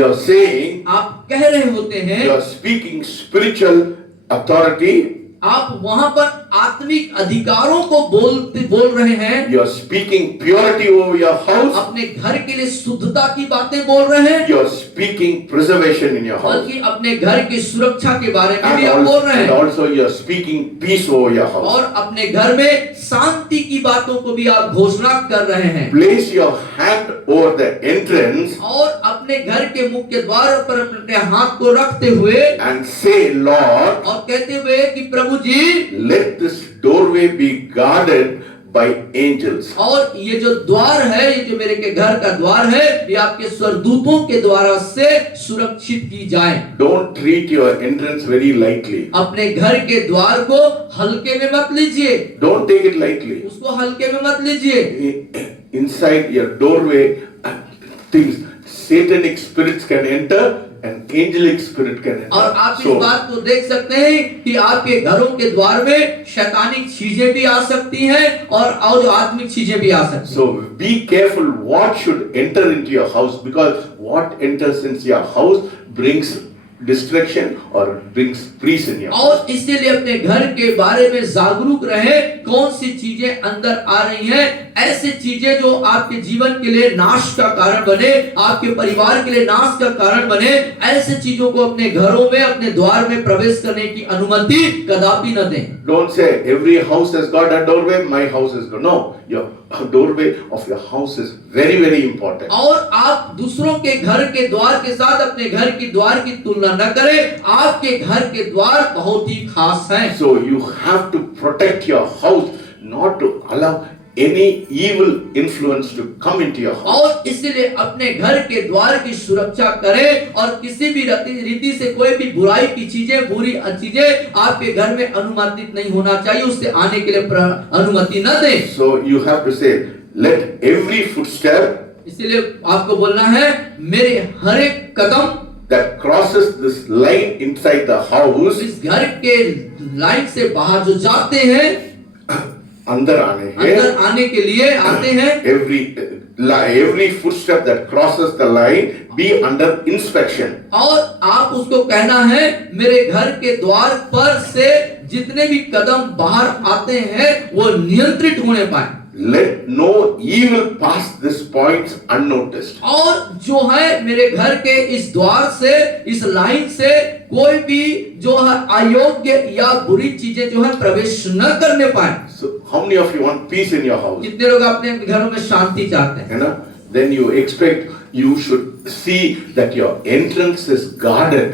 are saying, आप कह रहे होते हैं, you are speaking spiritual authority, आप वहां पर आत्मिक अधिकारों को बोल रहे हैं, You are speaking purity over your house. अपने घर के लिए शुद्धता की बातें बोल रहे हैं, You are speaking preservation in your house. बल्कि अपने घर की सुरक्षा के बारे में भी आप And बोल also, रहे and हैं, also you are speaking peace over your house. और अपने घर में शांति की बातों को भी आप घोषणा कर रहे हैं। Place your hand over the entrance और अपने घर के मुख्य द्वार पर अपने हाथ को रखते हुए and say, Lord, और कहते हुए कि प्रभु जी, let this doorway be guarded by angels. और ये जो द्वार है, ये जो मेरे के घर का द्वार है, ये आपके स्वर्गदूतों के द्वारा से सुरक्षित की जाए। Don't treat your entrance very lightly. अपने घर के द्वार को हल्के में मत लीजिए, Don't take it lightly. उसको हल्के में मत लीजिए। Inside your doorway, things, satanic spirits can enter and angelic spirit can enter. और आप इस So, बात को देख सकते हैं कि आपके घरों के द्वार में शैतानिक चीजें भी आ सकती हैं और जो आत्मिक चीजें भी आ सकती हैं। so be careful what should enter into your house, because what enters into your house brings destruction or brings peace in your house. और इसीलिए अपने घर के बारे में जागरूक रहे, कौन सी चीजें अंदर आ रही हैं, ऐसी चीजें जो आपके जीवन के लिए नाश का कारण बने, आपके परिवार के लिए नाश का कारण बने, ऐसे चीजों को अपने घरों में, अपने द्वार में प्रवेश करने की अनुमति कदापि न दें। Don't say every house has got a doorway, my house is good. No, your doorway of your house is very, very important. और आप दूसरों के घर के द्वार के साथ अपने घर की द्वार की तुलना न करें, आपके घर के द्वार बहुत ही खास हैं। So you have to protect your house, not to allow any evil influence to come into your house. और इसलिए अपने घर के द्वार की सुरक्षा करें और किसी भी रीति से कोई भी बुराई की चीजें, बुरी चीजें आपके घर में अनुमतित नहीं होना चाहिए, उससे आने के लिए अनुमति न दें। So you have to say, let every footstep इसलिए आपको बोलना है, मेरे हर एक कदम that crosses this line inside the house, इस घर के लाइन से बाहर जो जाते हैं, अंदर आने हैं, अंदर आने के लिए आते हैं, every footstep that crosses the line be under inspection. और आप उसको कहना है, मेरे घर के द्वार पर से जितने भी कदम बाहर आते हैं वो नियंत्रित होने पाए। Let no evil pass this point unnoticed. और जो है मेरे घर के इस द्वार से, इस लाइन से कोई भी जो है अयोग्य या बुरी चीजें जो है प्रवेश न करने पाए। So how many of you want peace in your house? कितने लोग अपने घरों में शांति चाहते हैं? You know, then you expect you should see that your entrance is guarded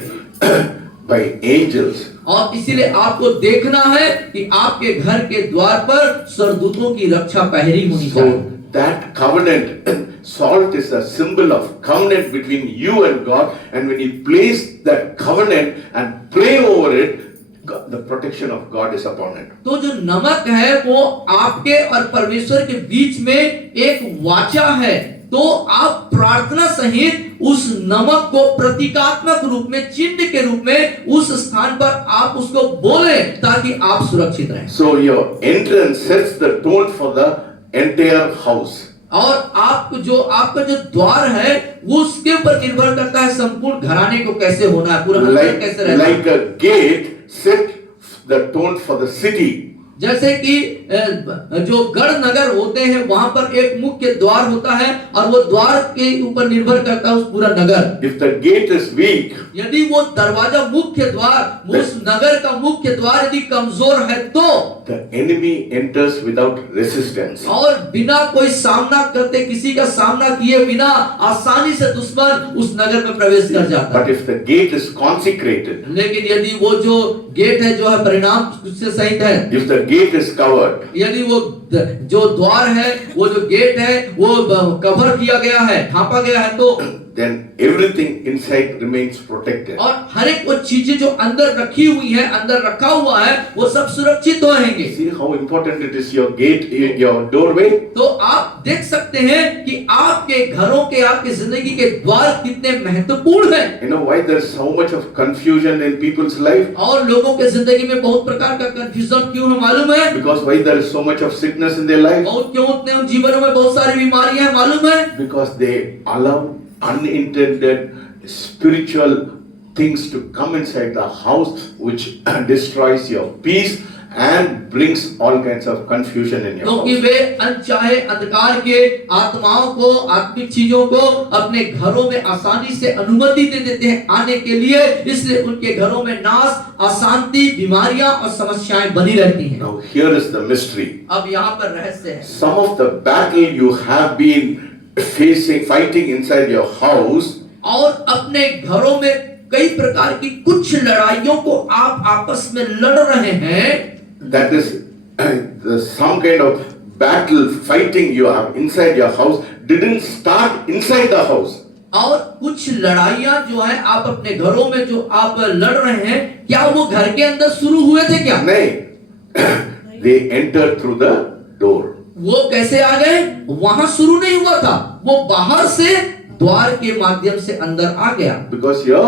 by angels. और इसीलिए आपको देखना है कि आपके घर के द्वार पर स्वर्गदूतों की रक्षा पहरी होनी चाहिए। So that covenant, salt is a symbol of covenant between you and God, and when you place that covenant and pray over it, the protection of God is upon it. तो जो नमक है वो आपके और परमेश्वर के बीच में एक वाचा है, तो आप प्रार्थना सहित उस नमक को प्रतीकात्मक रूप में, चिन्ह के रूप में उस स्थान पर आप उसको बोलें ताकि आप सुरक्षित रहें। So your entrance sets the tone for the entire house. और आपका जो द्वार है वो उसके ऊपर निर्भर करता है संपूर्ण घराने को कैसे होना है, पूरा अंदर कैसे रहना है। Like a gate set the tone for the city. जैसे कि जो गढ़ नगर होते हैं वहां पर एक मुख्य द्वार होता है और वो द्वार के ऊपर निर्भर करता है उस पूरा नगर। If the gate is weak, यदि वो दरवाजा, मुख्य द्वार, उस नगर का मुख्य द्वार यदि कमजोर है तो the enemy enters without resistance. और बिना कोई सामना करते, किसी का सामना किए बिना आसानी से दुश्मन उस नगर में प्रवेश कर जाता है। But if the gate is consecrated, लेकिन यदि वो जो गेट है जो है परिणाम उससे सहित है, if the gate is covered, यदि वो जो द्वार है, वो जो गेट है वो कवर किया गया है, ढांपा गया है, तो then everything inside remains protected. और हर एक वो चीजें जो अंदर रखी हुई है, अंदर रखा हुआ है, वो सब सुरक्षित रहेंगे। See how important it is, your gate, your doorway. तो आप देख सकते हैं कि आपके घरों के, आपकी जिंदगी के द्वार कितने महत्वपूर्ण हैं। You know why there is so much of confusion in people's life? और लोगों के जिंदगी में बहुत प्रकार का कंफ्यूजन क्यों है मालूम है? Because why there is so much of sickness in their life? और क्यों उतने उन जीवनों में बहुत सारी बीमारियां हैं मालूम है? Because they allow unintended spiritual things to come inside the house which destroys your peace and brings all kinds of confusion in your क्योंकि house. वे अनचाहे अंधकार के आत्माओं को, आत्मिक चीजों को अपने घरों में आसानी से अनुमति दे देते हैं आने के लिए, इसलिए उनके घरों में नाश, अशांति, बीमारियां और समस्याएं बनी रहती हैं। Now here is the mystery. अब यहाँ पर रहस्य है, Some of the battle you have been fighting inside your house, और अपने घरों में कई प्रकार की कुछ लड़ाइयों को आप आपस में लड़ रहे हैं, that is some kind of battle fighting you have inside your house didn't start inside the house. और कुछ लड़ाइयां जो है आप अपने घरों में जो आप लड़ रहे हैं, क्या वो घर के अंदर शुरू हुए थे क्या? नहीं, they entered through the door. वो कैसे आ गए? वहां शुरू नहीं हुआ था, वो बाहर से द्वार के माध्यम से अंदर आ गया, Because your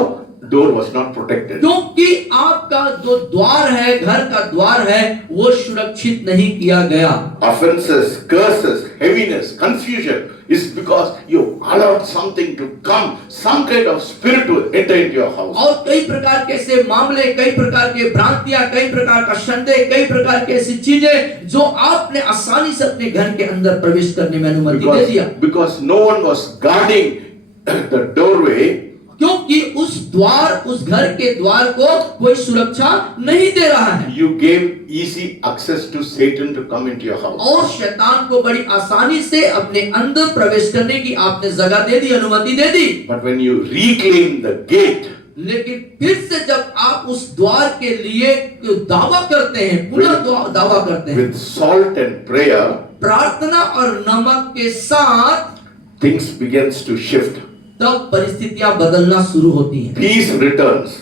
door was not protected. क्योंकि आपका जो द्वार है, घर का द्वार है, वो सुरक्षित नहीं किया गया। Offenses, curses, heaviness, confusion is because you allowed something to come, some kind of spirit to enter into your house. और कई प्रकार के ऐसे मामले, कई प्रकार के भ्रांतियां, कई प्रकार का संदेह, कई प्रकार की ऐसी चीजें जो आपने आसानी से अपने घर के अंदर प्रवेश करने में अनुमति दे दिया, Because no one was guarding the doorway. क्योंकि उस द्वार, उस घर के द्वार को कोई सुरक्षा नहीं दे रहा है, You gave easy access to Satan to come into your house. और शैतान को बड़ी आसानी से अपने अंदर प्रवेश करने की आपने जगह दे दी, अनुमति दे दी। But when you reclaim the gate, लेकिन फिर से जब आप उस द्वार के लिए दावा करते हैं, पुनः दावा करते हैं, with salt and prayer, प्रार्थना और नमक के साथ, things begins to shift. तब परिस्थितियां बदलना शुरू होती हैं, Peace returns.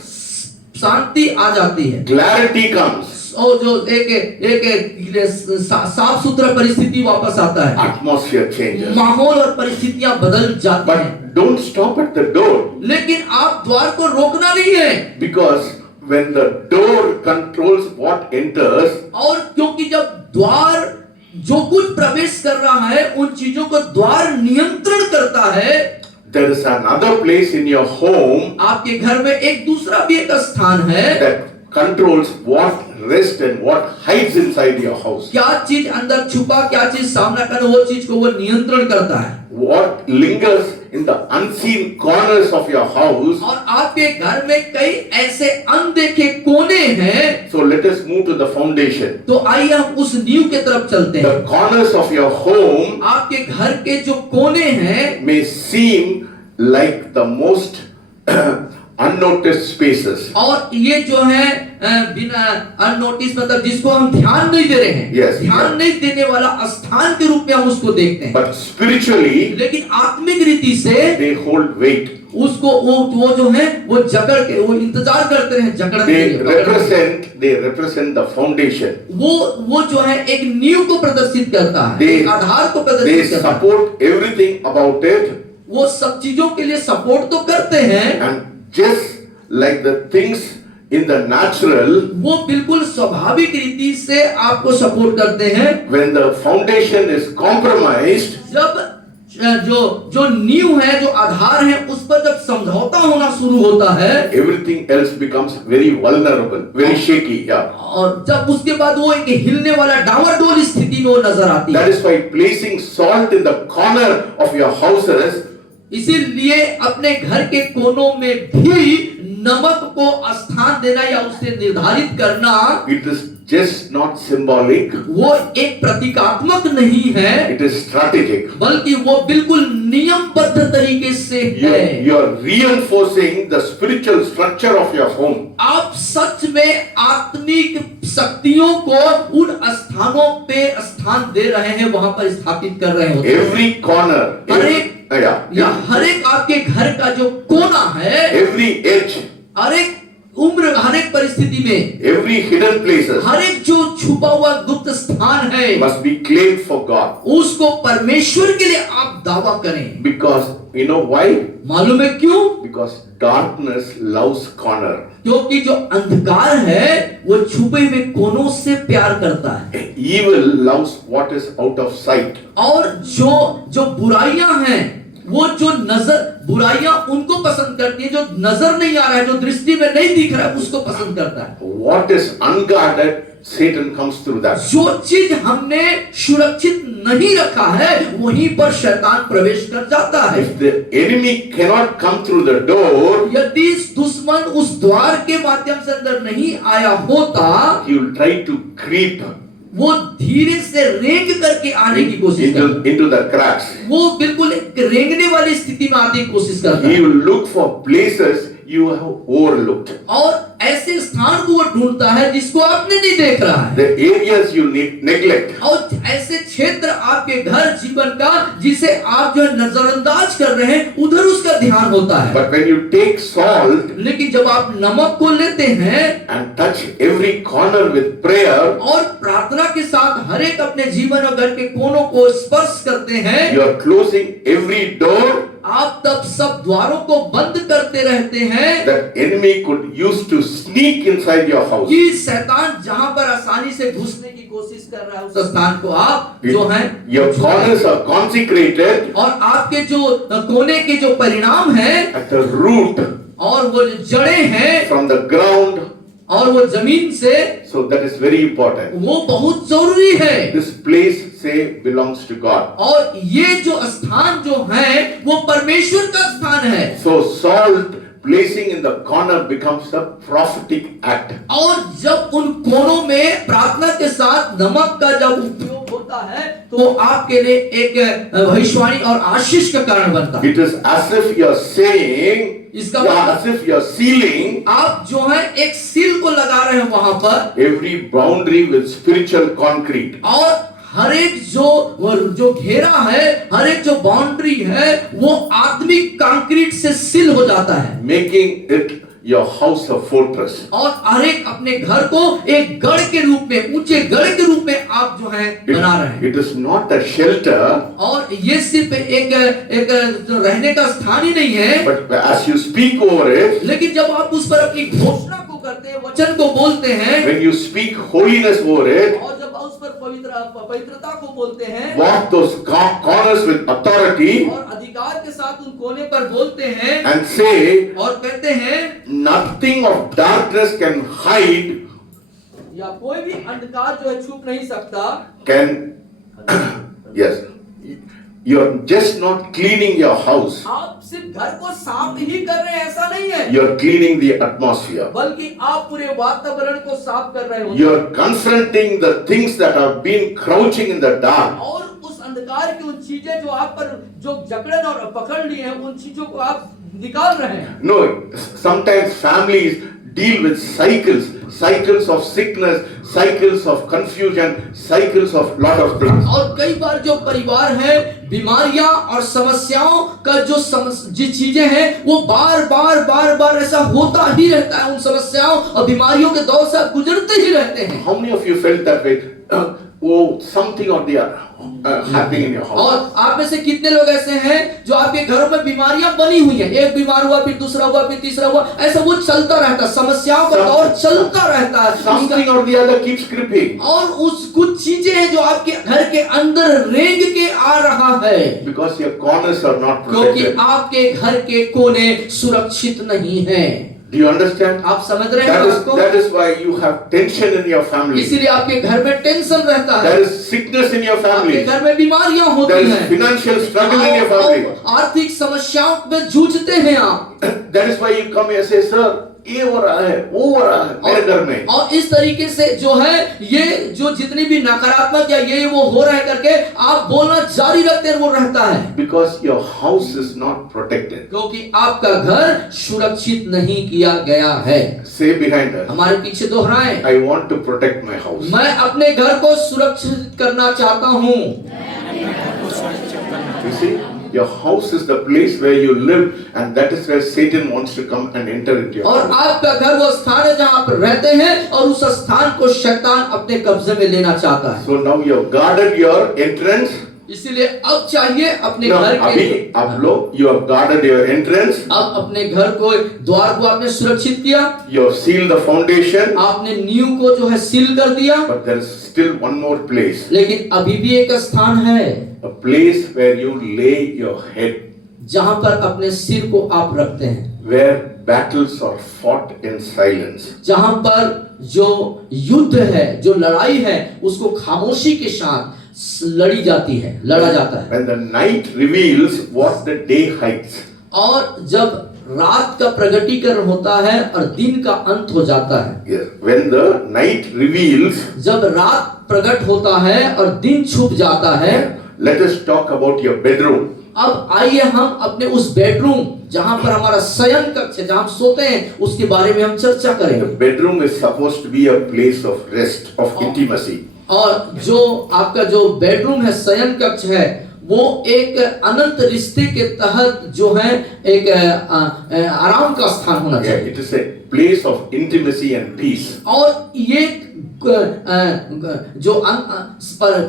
शांति आ जाती है, Clarity comes. और जो एक साफ सुथरा परिस्थिति वापस आता है, Atmosphere changes. माहौल और परिस्थितियां बदल जाती हैं। But don't stop at the door. लेकिन आप द्वार को रोकना नहीं है, Because when the door controls what enters, और क्योंकि जब द्वार जो कुछ प्रवेश कर रहा है उन चीजों को द्वार नियंत्रण करता है, there is another place in your home आपके घर में एक दूसरा भी एक स्थान है, that controls what rests and what hides inside your house. क्या चीज अंदर छुपा, क्या चीज सामना करना, वो चीज को वो नियंत्रण करता है, What lingers in the unseen corners of your house. और आपके घर में कई ऐसे अनदेखे कोने हैं। So let us move to the foundation. तो आइए हम उस नींव के तरफ चलते हैं। The corners of your home आपके घर के जो कोने हैं may seem like the most unnoticed spaces. और ये जो है बिना अननोटिस, मतलब जिसको हम ध्यान नहीं दे रहे हैं, Yes, ध्यान नहीं देने वाला स्थान के रूप में हम उसको देखते हैं, But spiritually, लेकिन आत्मिक रीति से they hold weight. उसको वो जो है वो जकड़ के, वो इंतजार करते हैं जकड़ने के लिए। They represent the foundation. वो जो है एक नींव को प्रदर्शित करता है, They- एक आधार को They प्रदर्शित करता है। support everything about it, वो सब चीजों के लिए सपोर्ट तो करते हैं, and just like the things in the natural, वो बिल्कुल स्वाभाविक रीति से आपको सपोर्ट करते हैं। when the foundation is compromised, जब जो नींव है, जो आधार है, उस पर जब समझौता होना शुरू होता है, everything else becomes very vulnerable, very shaky. Yeah. और जब उसके बाद वो एक हिलने वाला डावाडोल स्थिति में वो नजर आती That है। is why placing salt in the corner of your houses इसीलिए अपने घर के कोनों में भी नमक को स्थान देना या उसे निर्धारित करना, it is just not symbolic, वो एक प्रतीकात्मक नहीं है, it is strategic. बल्कि वो बिल्कुल नियमबद्ध तरीके से है। You are reinforcing the spiritual structure of your home. आप सच में आत्मिक शक्तियों को उन स्थानों पे स्थान दे रहे हैं, वहां पर स्थापित कर रहे होते हैं। Every corner, या हर एक आपके घर का जो कोना है, every edge, हर एक उम्र, हर एक परिस्थिति में, every hidden places हर एक जो छुपा हुआ गुप्त स्थान है, must be claimed for God. उसको परमेश्वर के लिए आप दावा करें। Because you know why? मालूम है क्यों? Because darkness loves corner. क्योंकि जो अंधकार है वो छुपे हुए कोनों से प्यार करता है, Evil loves what is out of sight. और जो बुराइयां हैं वो जो नजर बुराइयां उनको पसंद करती है, जो नजर नहीं आ रहा है, जो दृष्टि में नहीं दिख रहा है, उसको पसंद करता है। What is unguarded, Satan comes through that. जो चीज हमने सुरक्षित नहीं रखा है वहीं पर शैतान प्रवेश कर जाता है। If the enemy cannot come through the door, यदि दुश्मन उस द्वार के माध्यम से अंदर नहीं आया होता, he will try to creep वो धीरे से रेंग करके आने की कोशिश करता है। into the cracks. वो बिल्कुल एक रेंगने वाली स्थिति में आने की कोशिश करता He है will look for places you have overlooked. और ऐसे स्थान को वो ढूंढता है जिसको आपने नहीं देख रहा है, The areas you neglect. और ऐसे क्षेत्र आपके घर जीवन का जिसे आप जो है नजरअंदाज कर रहे हैं, उधर उसका ध्यान होता है। But when you take salt लेकिन जब आप नमक को लेते हैं and touch every corner with prayer, और प्रार्थना के साथ हर एक अपने जीवन और घर के कोनों को स्पर्श करते हैं, you are closing every door आप तब सब द्वारों को बंद करते रहते हैं that enemy could use to sneak inside your house. कि शैतान जहां पर आसानी से घुसने की कोशिश कर रहा है उस स्थान को आप जो है Your corners are consecrated और आपके जो कोने के जो परिणाम है at the root और वो जो जड़ें हैं from the ground. और वो जमीन से, So that is very important. वो बहुत जरूरी है। This place say belongs to God. और ये जो स्थान जो है वो परमेश्वर का स्थान है। So salt placing in the corner becomes a prophetic act. और जब उन कोनों में प्रार्थना के साथ नमक का जब उपयोग होता है तो आपके लिए एक भविष्यवाणी और आशीष का कारण बनता है। It is as if you are saying, इसका as if you are sealing आप जो है एक सील को लगा रहे हैं वहां पर, every boundary with spiritual concrete. और हर एक जो घेरा है, हर एक जो बाउंड्री है वो आत्मिक कंक्रीट से सील हो जाता है, Making it your house a fortress. और हर एक अपने घर को एक गढ़ के रूप में, ऊंचे गढ़ के रूप में आप जो है बना रहे हैं। It is not a shelter, और ये सिर्फ एक रहने का स्थान ही नहीं है, but as you speak over it, लेकिन जब आप उस पर अपनी घोषणा को करते हैं, वचन को बोलते हैं, when you speak holiness over it, और जब उस पर पवित्रता को बोलते हैं, walk those corners with authority और अधिकार के साथ उन कोने पर बोलते हैं and say, और कहते हैं nothing of darkness can hide, या कोई भी अंधकार जो है छुप नहीं सकता, can, yes, you're just not cleaning your house, आप सिर्फ घर को साफ ही कर रहे हैं ऐसा नहीं है, you're cleaning the atmosphere. बल्कि आप पूरे वातावरण को साफ कर रहे हो, You're confronting the things that have been crouching in the dark. और उस अंधकार की उन चीजें जो आप पर जो जकड़न और पकड़ ली हैं, उन चीजों को आप निकाल रहे हैं। No, sometimes families deal with cycles of sickness, cycles of confusion, cycles of lot of things. और कई बार जो परिवार है, बीमारियां और समस्याओं का जो चीजें हैं वो बार बार ऐसा होता ही रहता है, उन समस्याओं और बीमारियों के दौर से आप गुजरते ही रहते हैं। How many of you felt that way? Oh, something or the other happening in your house. और आप में से कितने लोग ऐसे हैं जो आपके घरों में बीमारियां बनी हुई हैं, एक बीमार हुआ फिर दूसरा हुआ फिर तीसरा हुआ, ऐसा वो चलता रहता है, समस्याओं का दौर चलता रहता है, Something or the other keeps creeping. और उस कुछ चीजें हैं जो आपके घर के अंदर रेंग के आ रहा है, Because your corners are not क्योंकि protected. आपके घर के कोने सुरक्षित नहीं है। Do you understand? आप समझ रहे हैं बात को? That is why you have tension in your family. इसीलिए आपके घर में टेंशन रहता है, There is sickness in your आपके family. घर में बीमारियां होती There is हैं, financial struggle in your family. आर्थिक समस्याओं में जूझते हैं आप, That is why you come here and say, sir, ये हो रहा है, वो हो रहा है मेरे घर में. और इस तरीके से जो है ये जो जितनी भी नकारात्मक या ये वो हो रहा है करके आप बोलना जारी रखते हैं, वो रहता है Because your house is not protected. क्योंकि आपका घर सुरक्षित नहीं किया गया है। Say behind us, हमारे पीछे दोहराएं, I want to protect my house. मैं अपने घर को सुरक्षित करना चाहता हूँ। You see, your house is the place where you live, and that is where Satan wants to come and enter into your और house. आपका घर वो स्थान है जहाँ आप रहते हैं और उस स्थान को शैतान अपने कब्जे में लेना चाहता है। So now you have guarded your entrance. इसीलिए अब चाहिए अपने Now, घर के, अभी आप लोग, you have guarded your entrance. अब अपने घर को, द्वार को आपने सुरक्षित किया, You have sealed the foundation. आपने नींव को जो है सील कर दिया, But there is still one more place. लेकिन अभी भी एक स्थान है A place where you lay your head. जहां पर अपने सिर को आप रखते हैं, where battles are fought in silence. जहां पर जो युद्ध है, जो लड़ाई है, उसको खामोशी के साथ लड़ी जाती है, लड़ा जाता है। When the night reveals what the day hides. और जब रात का प्रगटीकरण होता है और दिन का अंत हो जाता है, Yes. When the night reveals, जब रात प्रकट होता है और दिन छुप जाता है। let us talk about your bedroom. अब आइए हम अपने उस बेडरूम, जहां पर हमारा शयन कक्ष है, जहां हम सोते हैं, उसके बारे में हम चर्चा The करेंगे। bedroom is supposed to be a place of rest, of intimacy. और जो आपका जो बेडरूम है, शयन कक्ष है, वो एक अनंत रिश्ते के तहत जो है एक आराम का स्थान होना Yeah, चाहिए। it is a place of intimacy and peace. और ये जो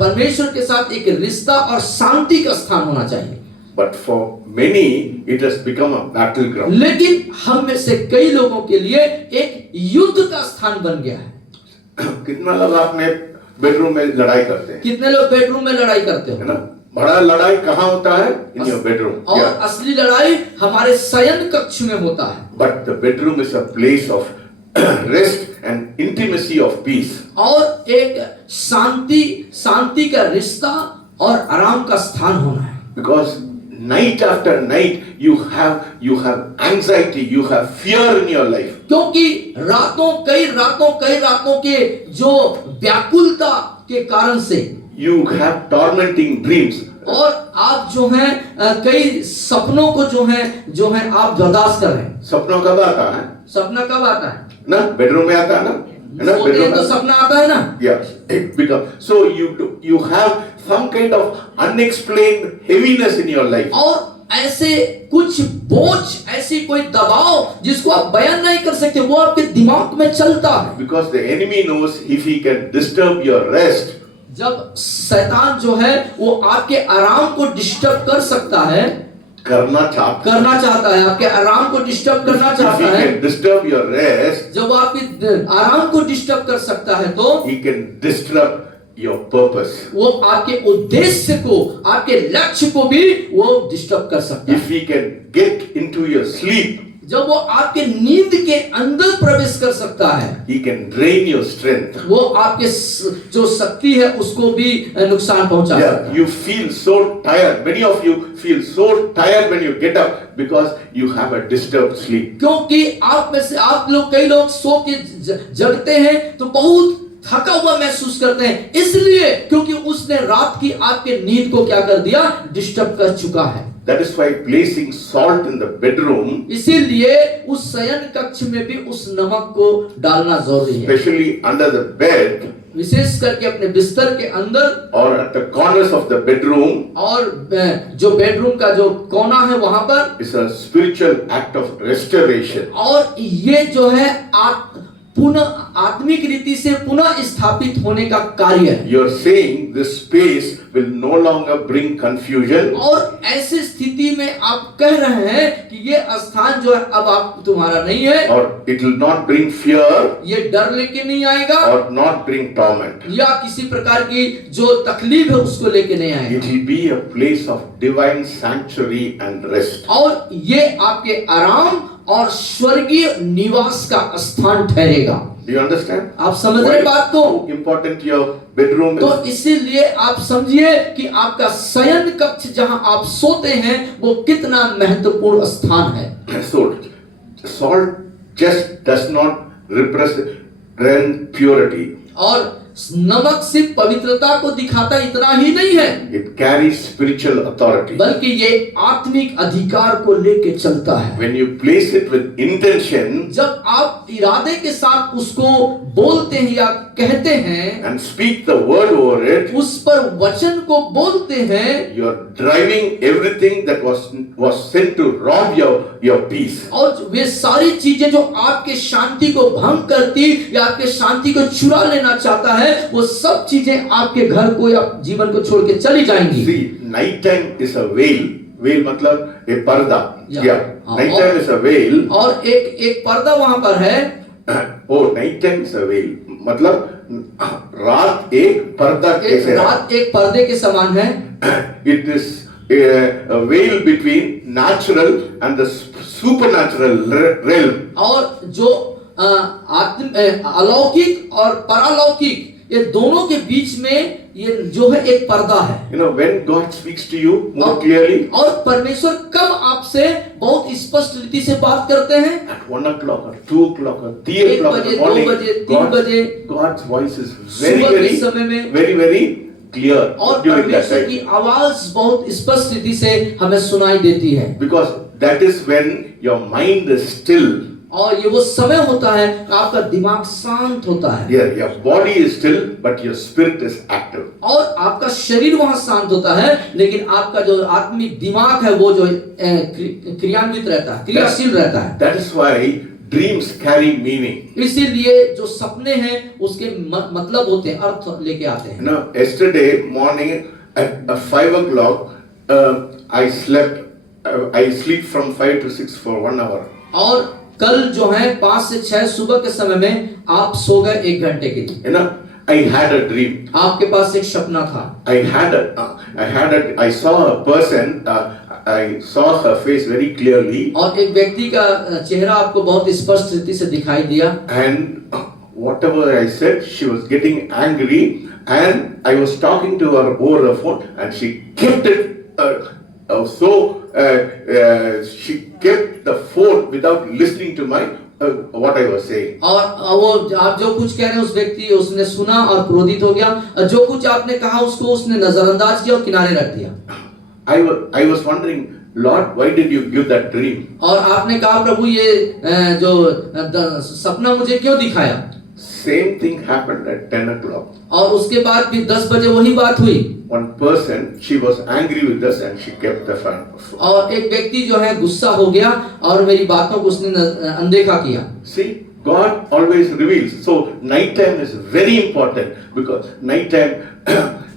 परमेश्वर के साथ एक रिश्ता और शांति का स्थान होना चाहिए। But for many, it has become a battleground. लेकिन हम में से कई लोगों के लिए एक युद्ध का स्थान बन गया है। कितना लोग आपने बेडरूम में लड़ाई करते हैं, कितने लोग बेडरूम में लड़ाई करते है हो? ना? बड़ा लड़ाई कहाँ होता है? In your bedroom. और Yeah. असली लड़ाई हमारे शयन कक्ष में होता है। But the bedroom is a place of rest and intimacy of peace. और एक शांति का रिश्ता और आराम का स्थान होना है। Because night after night you have anxiety, you have fear in your life. क्योंकि कई रातों के जो व्याकुलता के कारण से You have tormenting dreams. और आप जो है कई सपनों को जो है आप बर्दाश्त कर रहे हैं। सपनों कब आता है? सपना कब आता है? ना बेडरूम में आता है ना, है ना? सोते हैं बेडरूम तो में सपना आता है ना। yes, it becomes so you have some kind of unexplained heaviness in your life. और ऐसे कुछ बोझ, ऐसी कोई दबाव जिसको आप बयान नहीं कर सकते, वो आपके दिमाग में चलता है। Because the enemy knows if he can disturb your rest, जब शैतान जो है वो आपके आराम को डिस्टर्ब कर सकता है, करना चाहता है, आपके आराम को डिस्टर्ब करना if चाहता he है, can disturb your rest, जब वो आपके आराम को डिस्टर्ब कर सकता है, तो he can disrupt your purpose. वो आपके उद्देश्य को, आपके लक्ष्य को भी वो डिस्टर्ब कर सकता है। If he can get into your sleep, जब वो आपके नींद के अंदर प्रवेश कर सकता है, he can drain your strength. वो आपके जो शक्ति है उसको भी नुकसान पहुंचा सकता Yeah, है। you feel so tired. Many of you feel so tired when you get up because you have a disturbed sleep. क्योंकि आप में से कई लोग सो के जगते हैं तो बहुत थका हुआ महसूस करते हैं, इसलिए क्योंकि उसने रात की आपके नींद को क्या कर दिया? डिस्टर्ब कर चुका है। That is why placing salt in the bedroom, इसीलिए उस शयन कक्ष में भी उस नमक को डालना जरूरी है, especially under the bed विशेष करके अपने बिस्तर के अंदर or at the corners of the bedroom, और जो बेडरूम का जो कोना है वहां पर, is a spiritual act of restoration. और ये जो है आत्मिक रीति से पुनः स्थापित होने का कार्य है। You are saying this space will no longer bring confusion. और ऐसी स्थिति में आप कह रहे हैं कि ये स्थान जो है अब आप तुम्हारा नहीं है, Or it will not bring fear ये डर लेके नहीं आएगा, or not bring torment. या किसी प्रकार की जो तकलीफ है उसको लेके नहीं It आएगा, will be a place of divine sanctuary and rest. और ये आपके आराम और स्वर्गीय निवास का स्थान ठहरेगा। Do you understand? आप समझ रहे बात को? How important your bedroom तो is? इसीलिए आप समझिए कि आपका शयन कक्ष जहां आप सोते हैं वो कितना महत्वपूर्ण स्थान है। So, salt just does not represent purity. और नमक सिर्फ पवित्रता को दिखाता इतना ही नहीं है, It carries spiritual authority. बल्कि ये आत्मिक अधिकार को लेके चलता है। When you place it with intention जब आप इरादे के साथ उसको बोलते हैं या कहते हैं, and speak the word over it, उस पर वचन को बोलते हैं, you are driving everything that was sent to rob your peace. और वे सारी चीजें जो आपके शांति को भंग करती या आपके शांति को चुरा लेना चाहता है, वो सब चीजें आपके घर को या जीवन को छोड़ के चली जाएंगी। See, night time is a veil. Veil मतलब एक पर्दा. Yeah. Night time is a veil. और एक पर्दा वहां पर है। Oh, night time is a veil. मतलब रात एक पर्दा कैसे है? रात एक पर्दे के समान है। It is a veil between natural and the supernatural realm. और जो अलौकिक और परालौकिक ये दोनों के बीच में ये जो है एक पर्दा है। You know, when God speaks to you more clearly, और परमेश्वर कब आपसे बहुत स्पष्ट रीति से बात करते हैं? at 1 o'clock or 2 o'clock or 3 o'clock in बजे, the morning, 2 बजे, 3 बजे, God's voice is very, सुबह के very, समय में very, very clear और during that परमेश्वर time. की आवाज बहुत स्पष्ट रीति से हमें सुनाई देती है। Because that is when your mind is still. और ये वो समय होता है आपका दिमाग शांत होता है। Yeah, your body is still, but your spirit is active. और आपका शरीर वहां शांत होता है, लेकिन आपका जो आत्मिक दिमाग है वो जो क्रियान्वित रहता है, क्रियाशील रहता है। That is why dreams carry meaning. इसीलिए जो सपने हैं उसके मतलब होते हैं, अर्थ लेके आते हैं। You know, yesterday morning at 5 o'clock, I slept. I sleep from 5 to 6 for 1 hour. और कल जो है 5 से 6 सुबह के समय में आप सो गए 1 घंटे के लिए। You know, I had a dream. आपके पास एक सपना था। I saw a person. I saw her face very clearly. और एक व्यक्ति का चेहरा आपको बहुत स्पष्ट रीति से दिखाई दिया। And whatever I said, she was getting angry, and I was talking to her over the phone, and she kept it. She kept the phone without listening to my what I was saying. और वो आप जो कुछ कह रहे हैं उस व्यक्ति उसने सुना और क्रोधित हो गया, और जो कुछ आपने कहा उसको उसने नजरअंदाज किया और किनारे रख दिया। I was wondering, Lord, why did you give that dream? और आपने कहा प्रभु ये जो सपना मुझे क्यों दिखाया? Same thing happened at 10 o'clock. और उसके बाद भी 10 बजे वही बात हुई। One person, she was angry with us and she kept the phone. और एक व्यक्ति जो है गुस्सा हो गया और मेरी बातों को उसने अनदेखा किया। See, God always reveals. So night time is very important, because night time,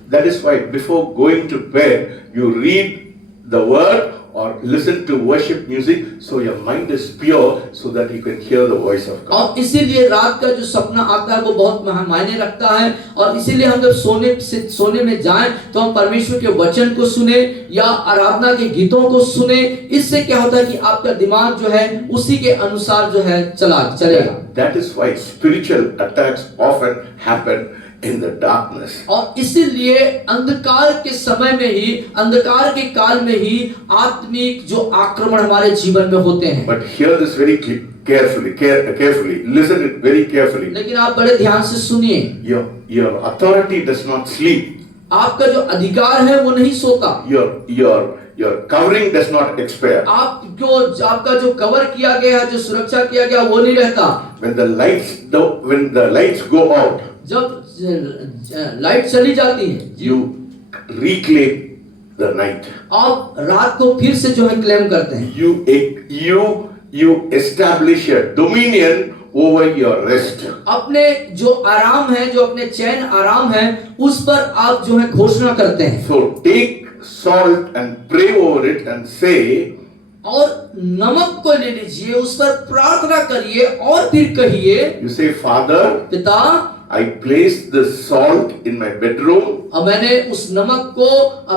that is why before going to bed, you read the word or listen to worship music, so your mind is pure, so that you can hear the voice of God. और इसीलिए रात का जो सपना आता है वो बहुत मायने रखता है, और इसीलिए हम जब सोने में जाएं तो हम परमेश्वर के वचन को सुने या आराधना के गीतों को सुने। इससे क्या होता है कि आपका दिमाग जो है उसी के अनुसार जो है चलेगा। That is why spiritual attacks often happen in the darkness. और इसीलिए अंधकार के समय में ही, अंधकार के काल में ही आत्मिक जो आक्रमण हमारे जीवन में होते हैं। But hear this very carefully. Listen it very carefully. लेकिन आप बड़े ध्यान से सुनिए। Your authority does not sleep. आपका जो अधिकार है वो नहीं सोता। Your covering does not expire. आपका जो कवर किया गया है, जो सुरक्षा किया गया वो नहीं रहता। When the lights go out, जब लाइट चली जाती है, you reclaim the night. आप रात को फिर से जो है क्लेम करते हैं। You establish a dominion over your rest. अपने जो आराम है, जो अपने चैन आराम है, उस पर आप जो है घोषणा करते हैं। So take salt and pray over it and say, और नमक को ले लीजिए, उस पर प्रार्थना करिए और फिर कहिए, you say, Father, पिता, I placed the salt in my bedroom. अब मैंने उस नमक को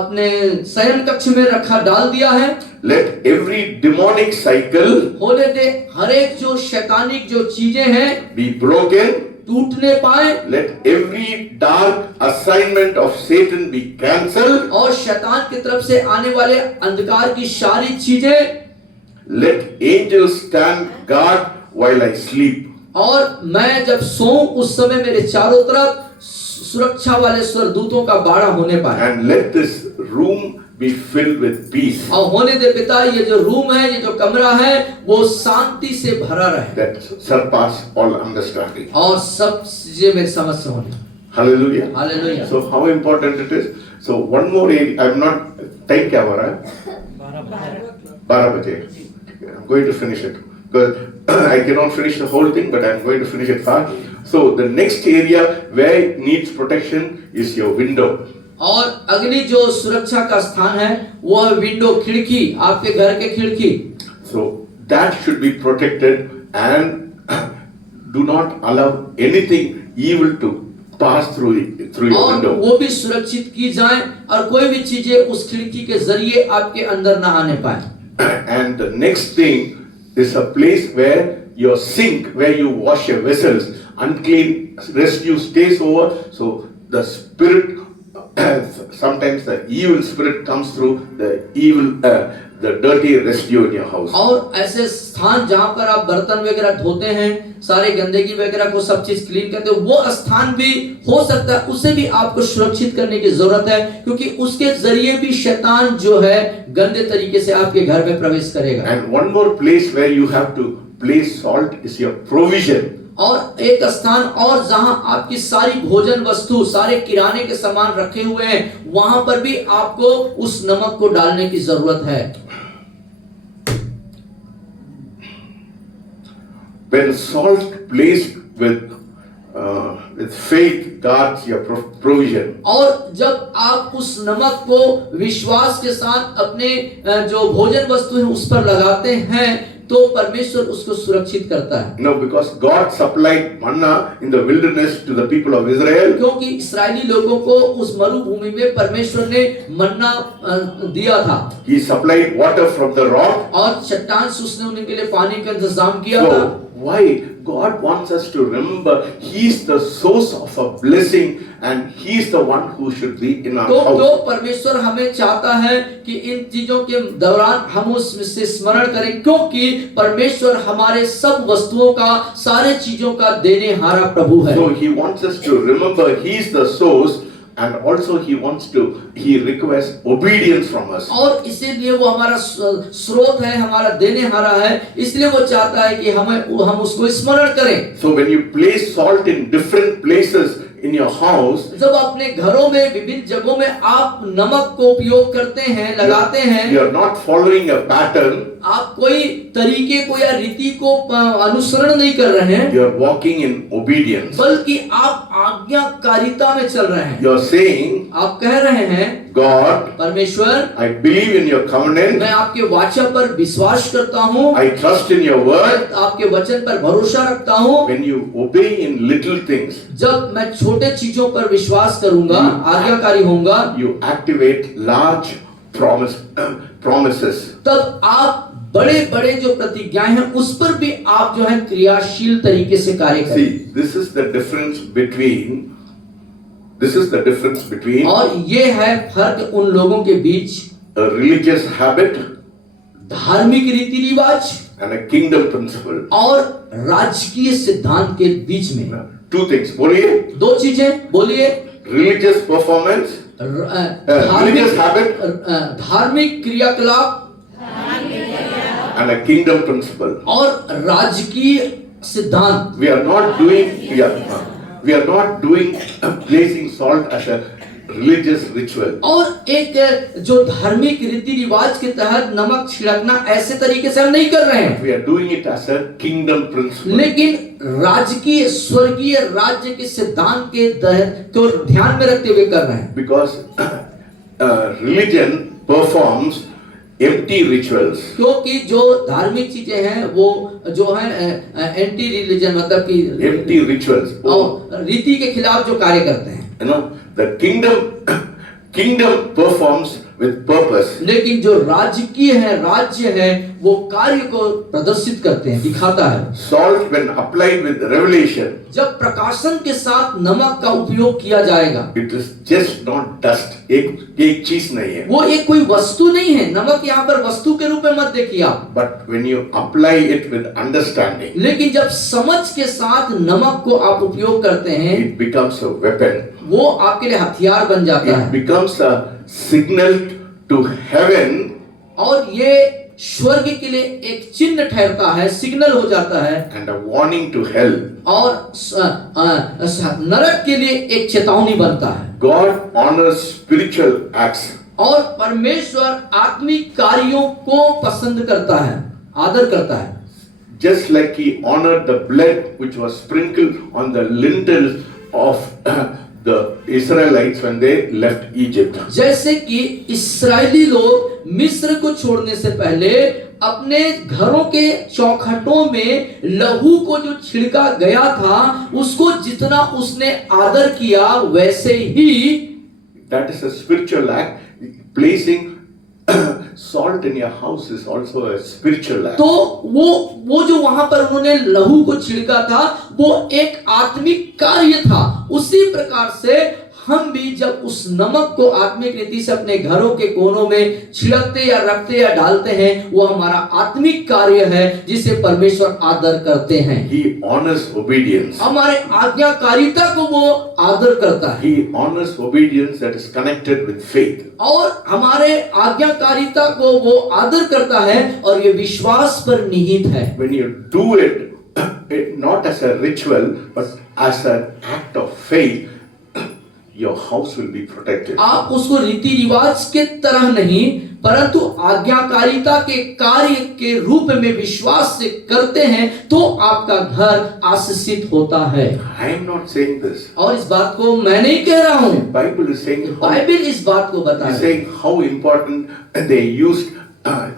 अपने शयन कक्ष में डाल दिया है। Let every demonic cycle होने दे, हर एक जो शैतानिक जो चीजें हैं be broken. टूटने पाए। Let every dark assignment of Satan be cancelled. और शैतान की तरफ से आने वाले अंधकार की सारी चीजें, Let angels stand guard while I sleep. और मैं जब सोऊं उस समय मेरे चारों तरफ सुरक्षा वाले स्वर्गदूतों का बाड़ा होने पाए। And let this room be filled with peace. और होने दे पिता, ये जो रूम है, ये जो कमरा है, वो शांति से भरा रहे। That surpass all understanding. और सब चीजें मेरी समझ से होने। Hallelujah. Hallelujah. So how important it is. So one more area. I'm not. Time क्या हो रहा है? 12 बजे. I'm going to finish it. Because I cannot finish the whole thing, but I'm going to finish it fast. So the next area where it needs protection is your window. और अगली जो सुरक्षा का स्थान है वो है विंडो, खिड़की, आपके घर के खिड़की। So that should be protected, and do not allow anything evil to pass through your और window. वो भी सुरक्षित की जाए और कोई भी चीजें उस खिड़की के जरिए आपके अंदर ना आने पाए। And the next thing is a place where your sink, where you wash your vessels, unclean residue stays over. So the spirit, sometimes the evil spirit comes through the dirty residue in your house. और ऐसे स्थान जहाँ पर आप बर्तन वगैरह धोते हैं, सारे गंदगी वगैरह को सब चीज क्लीन करते हो, वो स्थान भी हो सकता है, उसे भी आपको सुरक्षित करने की जरूरत है, क्योंकि उसके जरिए भी शैतान जो है गंदे तरीके से आपके घर में प्रवेश करेगा। And one more place where you have to place salt is your provision. और एक स्थान और जहां आपकी सारी भोजन वस्तु, सारे किराने के सामान रखे हुए हैं, वहां पर भी आपको उस नमक को डालने की जरूरत है। When salt placed with faith guards your provision. और जब आप उस नमक को विश्वास के साथ अपने जो भोजन वस्तु है उस पर लगाते हैं, तो परमेश्वर उसको सुरक्षित करता है। No, because God supplied manna in the wilderness to the people of Israel. क्योंकि इस्राएली लोगों को उस मरुभूमि में परमेश्वर ने मन्ना दिया था। He supplied water from the rock. और चट्टान से उसने उनके लिए पानी का इंतजाम किया था। So why God wants us to remember He is the source of a blessing and He is the one who should be in our तो house. परमेश्वर हमें चाहता है कि इन चीजों के दौरान हम उससे स्मरण करें, क्योंकि परमेश्वर हमारे सब वस्तुओं का, सारे चीजों का देनेहारा प्रभु है। So He wants us to remember He is the source, and also He requests obedience from us. और इसीलिए वो हमारा स्रोत है, हमारा देनेहारा है, इसलिए वो चाहता है कि हम उसको स्मरण करें। So when you place salt in different places in your house, जब अपने घरों में विभिन्न जगहों में आप नमक को उपयोग करते हैं, लगाते हैं, you are not following a pattern. आप कोई तरीके को या रीति को अनुसरण नहीं कर रहे हैं, You are walking in obedience. बल्कि आप आज्ञाकारिता में चल रहे हैं। You are saying, आप कह रहे हैं, God, परमेश्वर, I believe in your covenant. मैं आपके वाचा पर विश्वास करता हूँ, I trust in your word. आपके वचन पर भरोसा रखता हूँ। When you obey in little things, जब मैं छोटे चीजों पर विश्वास करूंगा, आज्ञाकारी होऊंगा, you activate large promises. तब आप बड़े बड़े जो प्रतिज्ञाएं हैं उस पर भी आप जो है क्रियाशील तरीके से कार्य करें। See, this is the difference between और ये है फर्क उन लोगों के बीच a religious habit धार्मिक रीति रिवाज and a kingdom principle. और राजकीय सिद्धांत के बीच में। Two things. बोलिए. दो चीजें बोलिए। Religious performance, religious habit, धार्मिक क्रियाकलाप and a kingdom principle. और राजकीय सिद्धांत। We are not doing placing salt as a religious ritual. और एक जो धार्मिक रीति रिवाज के तहत नमक छिड़कना ऐसे तरीके से हम नहीं कर रहे हैं, We are doing it as a kingdom principle. लेकिन राजकीय स्वर्गीय राज्य के सिद्धांत के तहत को ध्यान में रखते हुए कर रहे हैं। Because religion performs empty rituals. क्योंकि जो धार्मिक चीजें हैं वो जो है एंटी रिलीजन, मतलब कि Empty rituals. और रीति के खिलाफ जो कार्य करते हैं। You know, the kingdom performs with purpose. लेकिन जो राजकीय है, राज्य है, वो कार्य को प्रदर्शित करते हैं, दिखाता है। Salt, when applied with revelation, जब प्रकाशन के साथ नमक का उपयोग किया जाएगा, it is just not dust. एक चीज नहीं है। वो एक कोई वस्तु नहीं है। नमक यहाँ पर वस्तु के रूप में मत देखिए आप। But when you apply it with understanding, लेकिन जब समझ के साथ नमक को आप उपयोग करते हैं, it becomes a weapon. वो आपके लिए हथियार बन जाता It है becomes a signal to heaven. और ये स्वर्ग के लिए एक चिन्ह ठहरता है, सिग्नल हो जाता है, And a warning to hell. और नरक के लिए एक चेतावनी बनता है। God honors spiritual acts. और परमेश्वर आत्मिक कार्यों को पसंद करता है, आदर करता है। Just like He honored the blood which was sprinkled on the lintels of the Israelites when they left Egypt. जैसे कि इस्राएली लोग मिस्र को छोड़ने से पहले अपने घरों के चौखटों में लहू को जो छिड़का गया था, उसको जितना उसने आदर किया, वैसे ही That is a spiritual act, placing salt in your house is also a spiritual act. तो वो जो वहां पर उन्होंने लहू को छिड़का था वो एक आत्मिक कार्य था। उसी प्रकार से हम भी जब उस नमक को आत्मिक रीति से अपने घरों के कोनों में छिड़कते या रखते या डालते हैं, वो हमारा आत्मिक कार्य है जिसे परमेश्वर आदर करते हैं। He honors obedience. हमारे आज्ञाकारिता को वो आदर करता है। He honors obedience that is connected with faith. और हमारे आज्ञाकारिता को वो आदर करता है और ये विश्वास पर निहित है। When you do it not as a ritual but as an act of faith, your house will be protected. आप उसको रीति रिवाज के तरह नहीं परंतु आज्ञाकारिता के कार्य के रूप में विश्वास से करते हैं तो आपका घर आशीषित होता है। I am not saying this. और इस बात को मैं नहीं कह रहा हूँ, Bible is saying बाइबल इस बात को बता is रही है। saying how important they used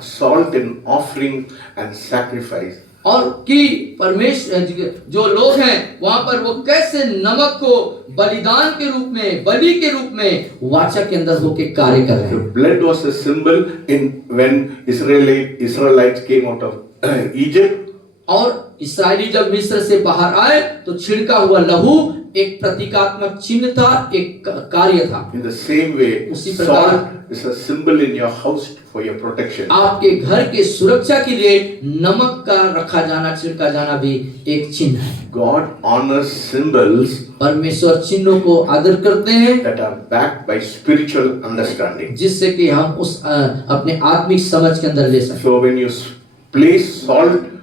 salt in offering and sacrifice. और कि परमेश्वर जो लोग हैं वहां पर वो कैसे नमक को बलिदान के रूप में, बलि के रूप में वाचा के अंदर होके कार्य कर रहे The हैं। blood was a symbol in when Israelites came out of Egypt. और इस्राएली जब मिस्र से बाहर आए तो छिड़का हुआ लहू एक प्रतीकात्मक चिन्ह था, एक कार्य था। In the same way, उसी प्रकार salt is a symbol in your house for your protection. आपके घर के सुरक्षा के लिए नमक का रखा जाना, छिड़का जाना भी एक चिन्ह है। God honors symbols परमेश्वर चिन्हों को आदर करते हैं that are backed by spiritual understanding. जिससे कि हम उस अपने आत्मिक समझ के अंदर ले सकें। So when you place salt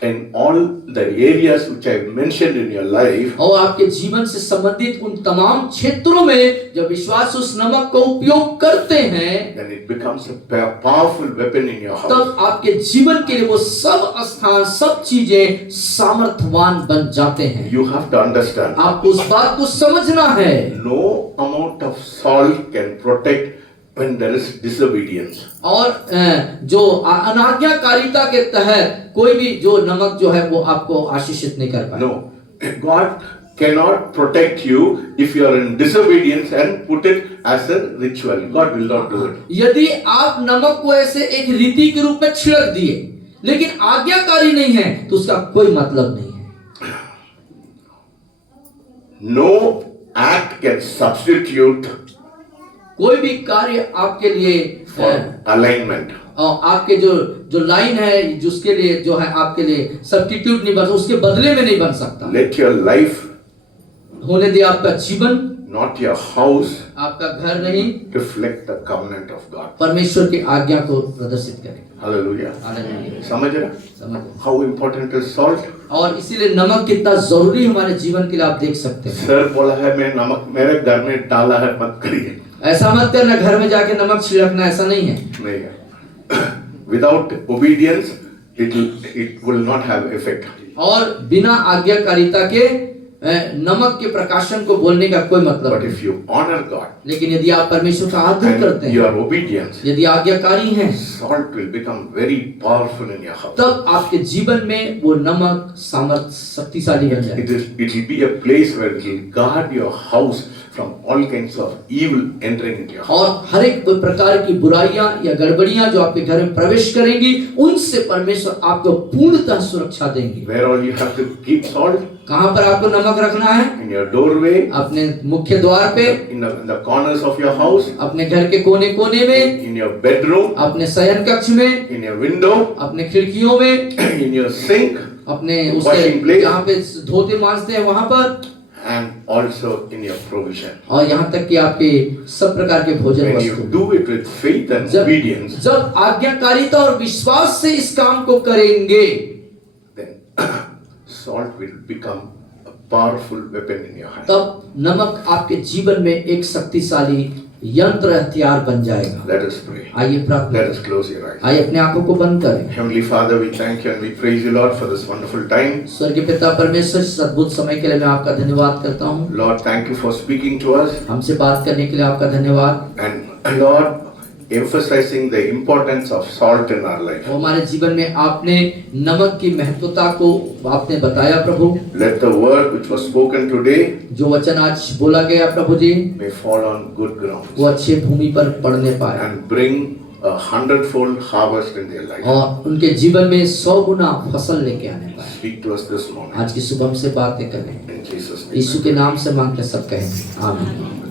in all the areas which I mentioned in your life, और आपके जीवन से संबंधित उन तमाम क्षेत्रों में जब विश्वास उस नमक का उपयोग करते हैं then it becomes a powerful weapon in your house. तब आपके जीवन के लिए वो सब स्थान, सब चीजें सामर्थ्यवान बन जाते हैं। You have to understand, आपको उस बात को समझना है। no amount of salt can protect when there is disobedience. और जो अनाज्ञाकारिता के तहत कोई भी जो नमक जो है वो आपको आशीषित नहीं कर पाए। No, God cannot protect you if you are in disobedience and put it as a ritual. God will not do it. यदि आप नमक को ऐसे एक रीति के रूप में छिड़क दिए लेकिन आज्ञाकारी नहीं है तो उसका कोई मतलब नहीं है। No act can substitute कोई भी कार्य आपके लिए for alignment. और आपके जो लाइन है जिसके लिए जो है आपके लिए सब्स्टिट्यूट नहीं बन, उसके बदले में नहीं बन सकता। Let your life, होने दे आपका जीवन, not your house, आपका घर नहीं, reflect the covenant of God. परमेश्वर की आज्ञा को प्रदर्शित करे। Hallelujah. हालेलुया। समझ रहे? समझ। How important is salt? और इसीलिए नमक कितना जरूरी हमारे जीवन के लिए आप देख सकते हैं। सर बोला है मैं नमक मेरे घर में डाला है, मत करिए। ऐसा मत करना, घर में जाके नमक छिड़कना, ऐसा नहीं है। नहीं है। Without obedience, it will not have effect. और बिना आज्ञाकारिता के नमक के प्रकाशन को बोलने का कोई मतलब But नहीं। if you honor God लेकिन यदि आप परमेश्वर का आदर करते and you हैं, are obedient, यदि आज्ञाकारी हैं, salt will become very powerful in your house. तब आपके जीवन में वो नमक सामर्थ शक्तिशाली बन जाए। It will be a place where it will guard your house from all kinds of evil entering into your house. और हर एक प्रकार की बुराइयां या गड़बड़ियां जो आपके घर में प्रवेश करेंगी उनसे परमेश्वर आपको पूर्णतः सुरक्षा देंगे। Where all you have to keep salt? कहाँ पर आपको नमक रखना है? In your doorway, अपने मुख्य द्वार पे, in the corners of your house, अपने घर के कोने कोने में, in your bedroom, अपने शयन कक्ष में, in your window, अपने खिड़कियों में, in your sink, अपने Washing place. जहाँ पे धोते मांजते हैं वहां पर, and also in your provision. और यहाँ तक कि आपके सब प्रकार के भोजन When you वस्तु। do it with faith and obedience, जब आज्ञाकारिता और विश्वास से इस काम को करेंगे then salt will become a powerful weapon in your hand. तब नमक आपके जीवन में एक शक्तिशाली यंत्र हथियार बन जाएगा। Let us pray. आइए प्रार्थना Let करें। us close your eyes. आइए अपने आंखों को बंद करें। Heavenly Father, we thank you and we praise you, Lord, for this wonderful time. स्वर्गीय पिता परमेश्वर, इस अद्भुत समय के लिए मैं आपका धन्यवाद करता हूँ। Lord, thank you for speaking to us. हमसे बात करने के लिए आपका धन्यवाद। And Lord, emphasizing the importance of salt in our life. और हमारे जीवन में आपने नमक की महत्वता को आपने बताया प्रभु। Let the word which was spoken today जो वचन आज बोला गया प्रभु जी may fall on good ground वो अच्छे भूमि पर पड़ने पाए and bring a 100-fold harvest in their life. और उनके जीवन में 100 गुना फसल लेके आने पाए। Speak to us this morning. आज की सुबह हमसे बातें करें, In Jesus' name. यीशु के नाम से मांगते सब कहें आमीन।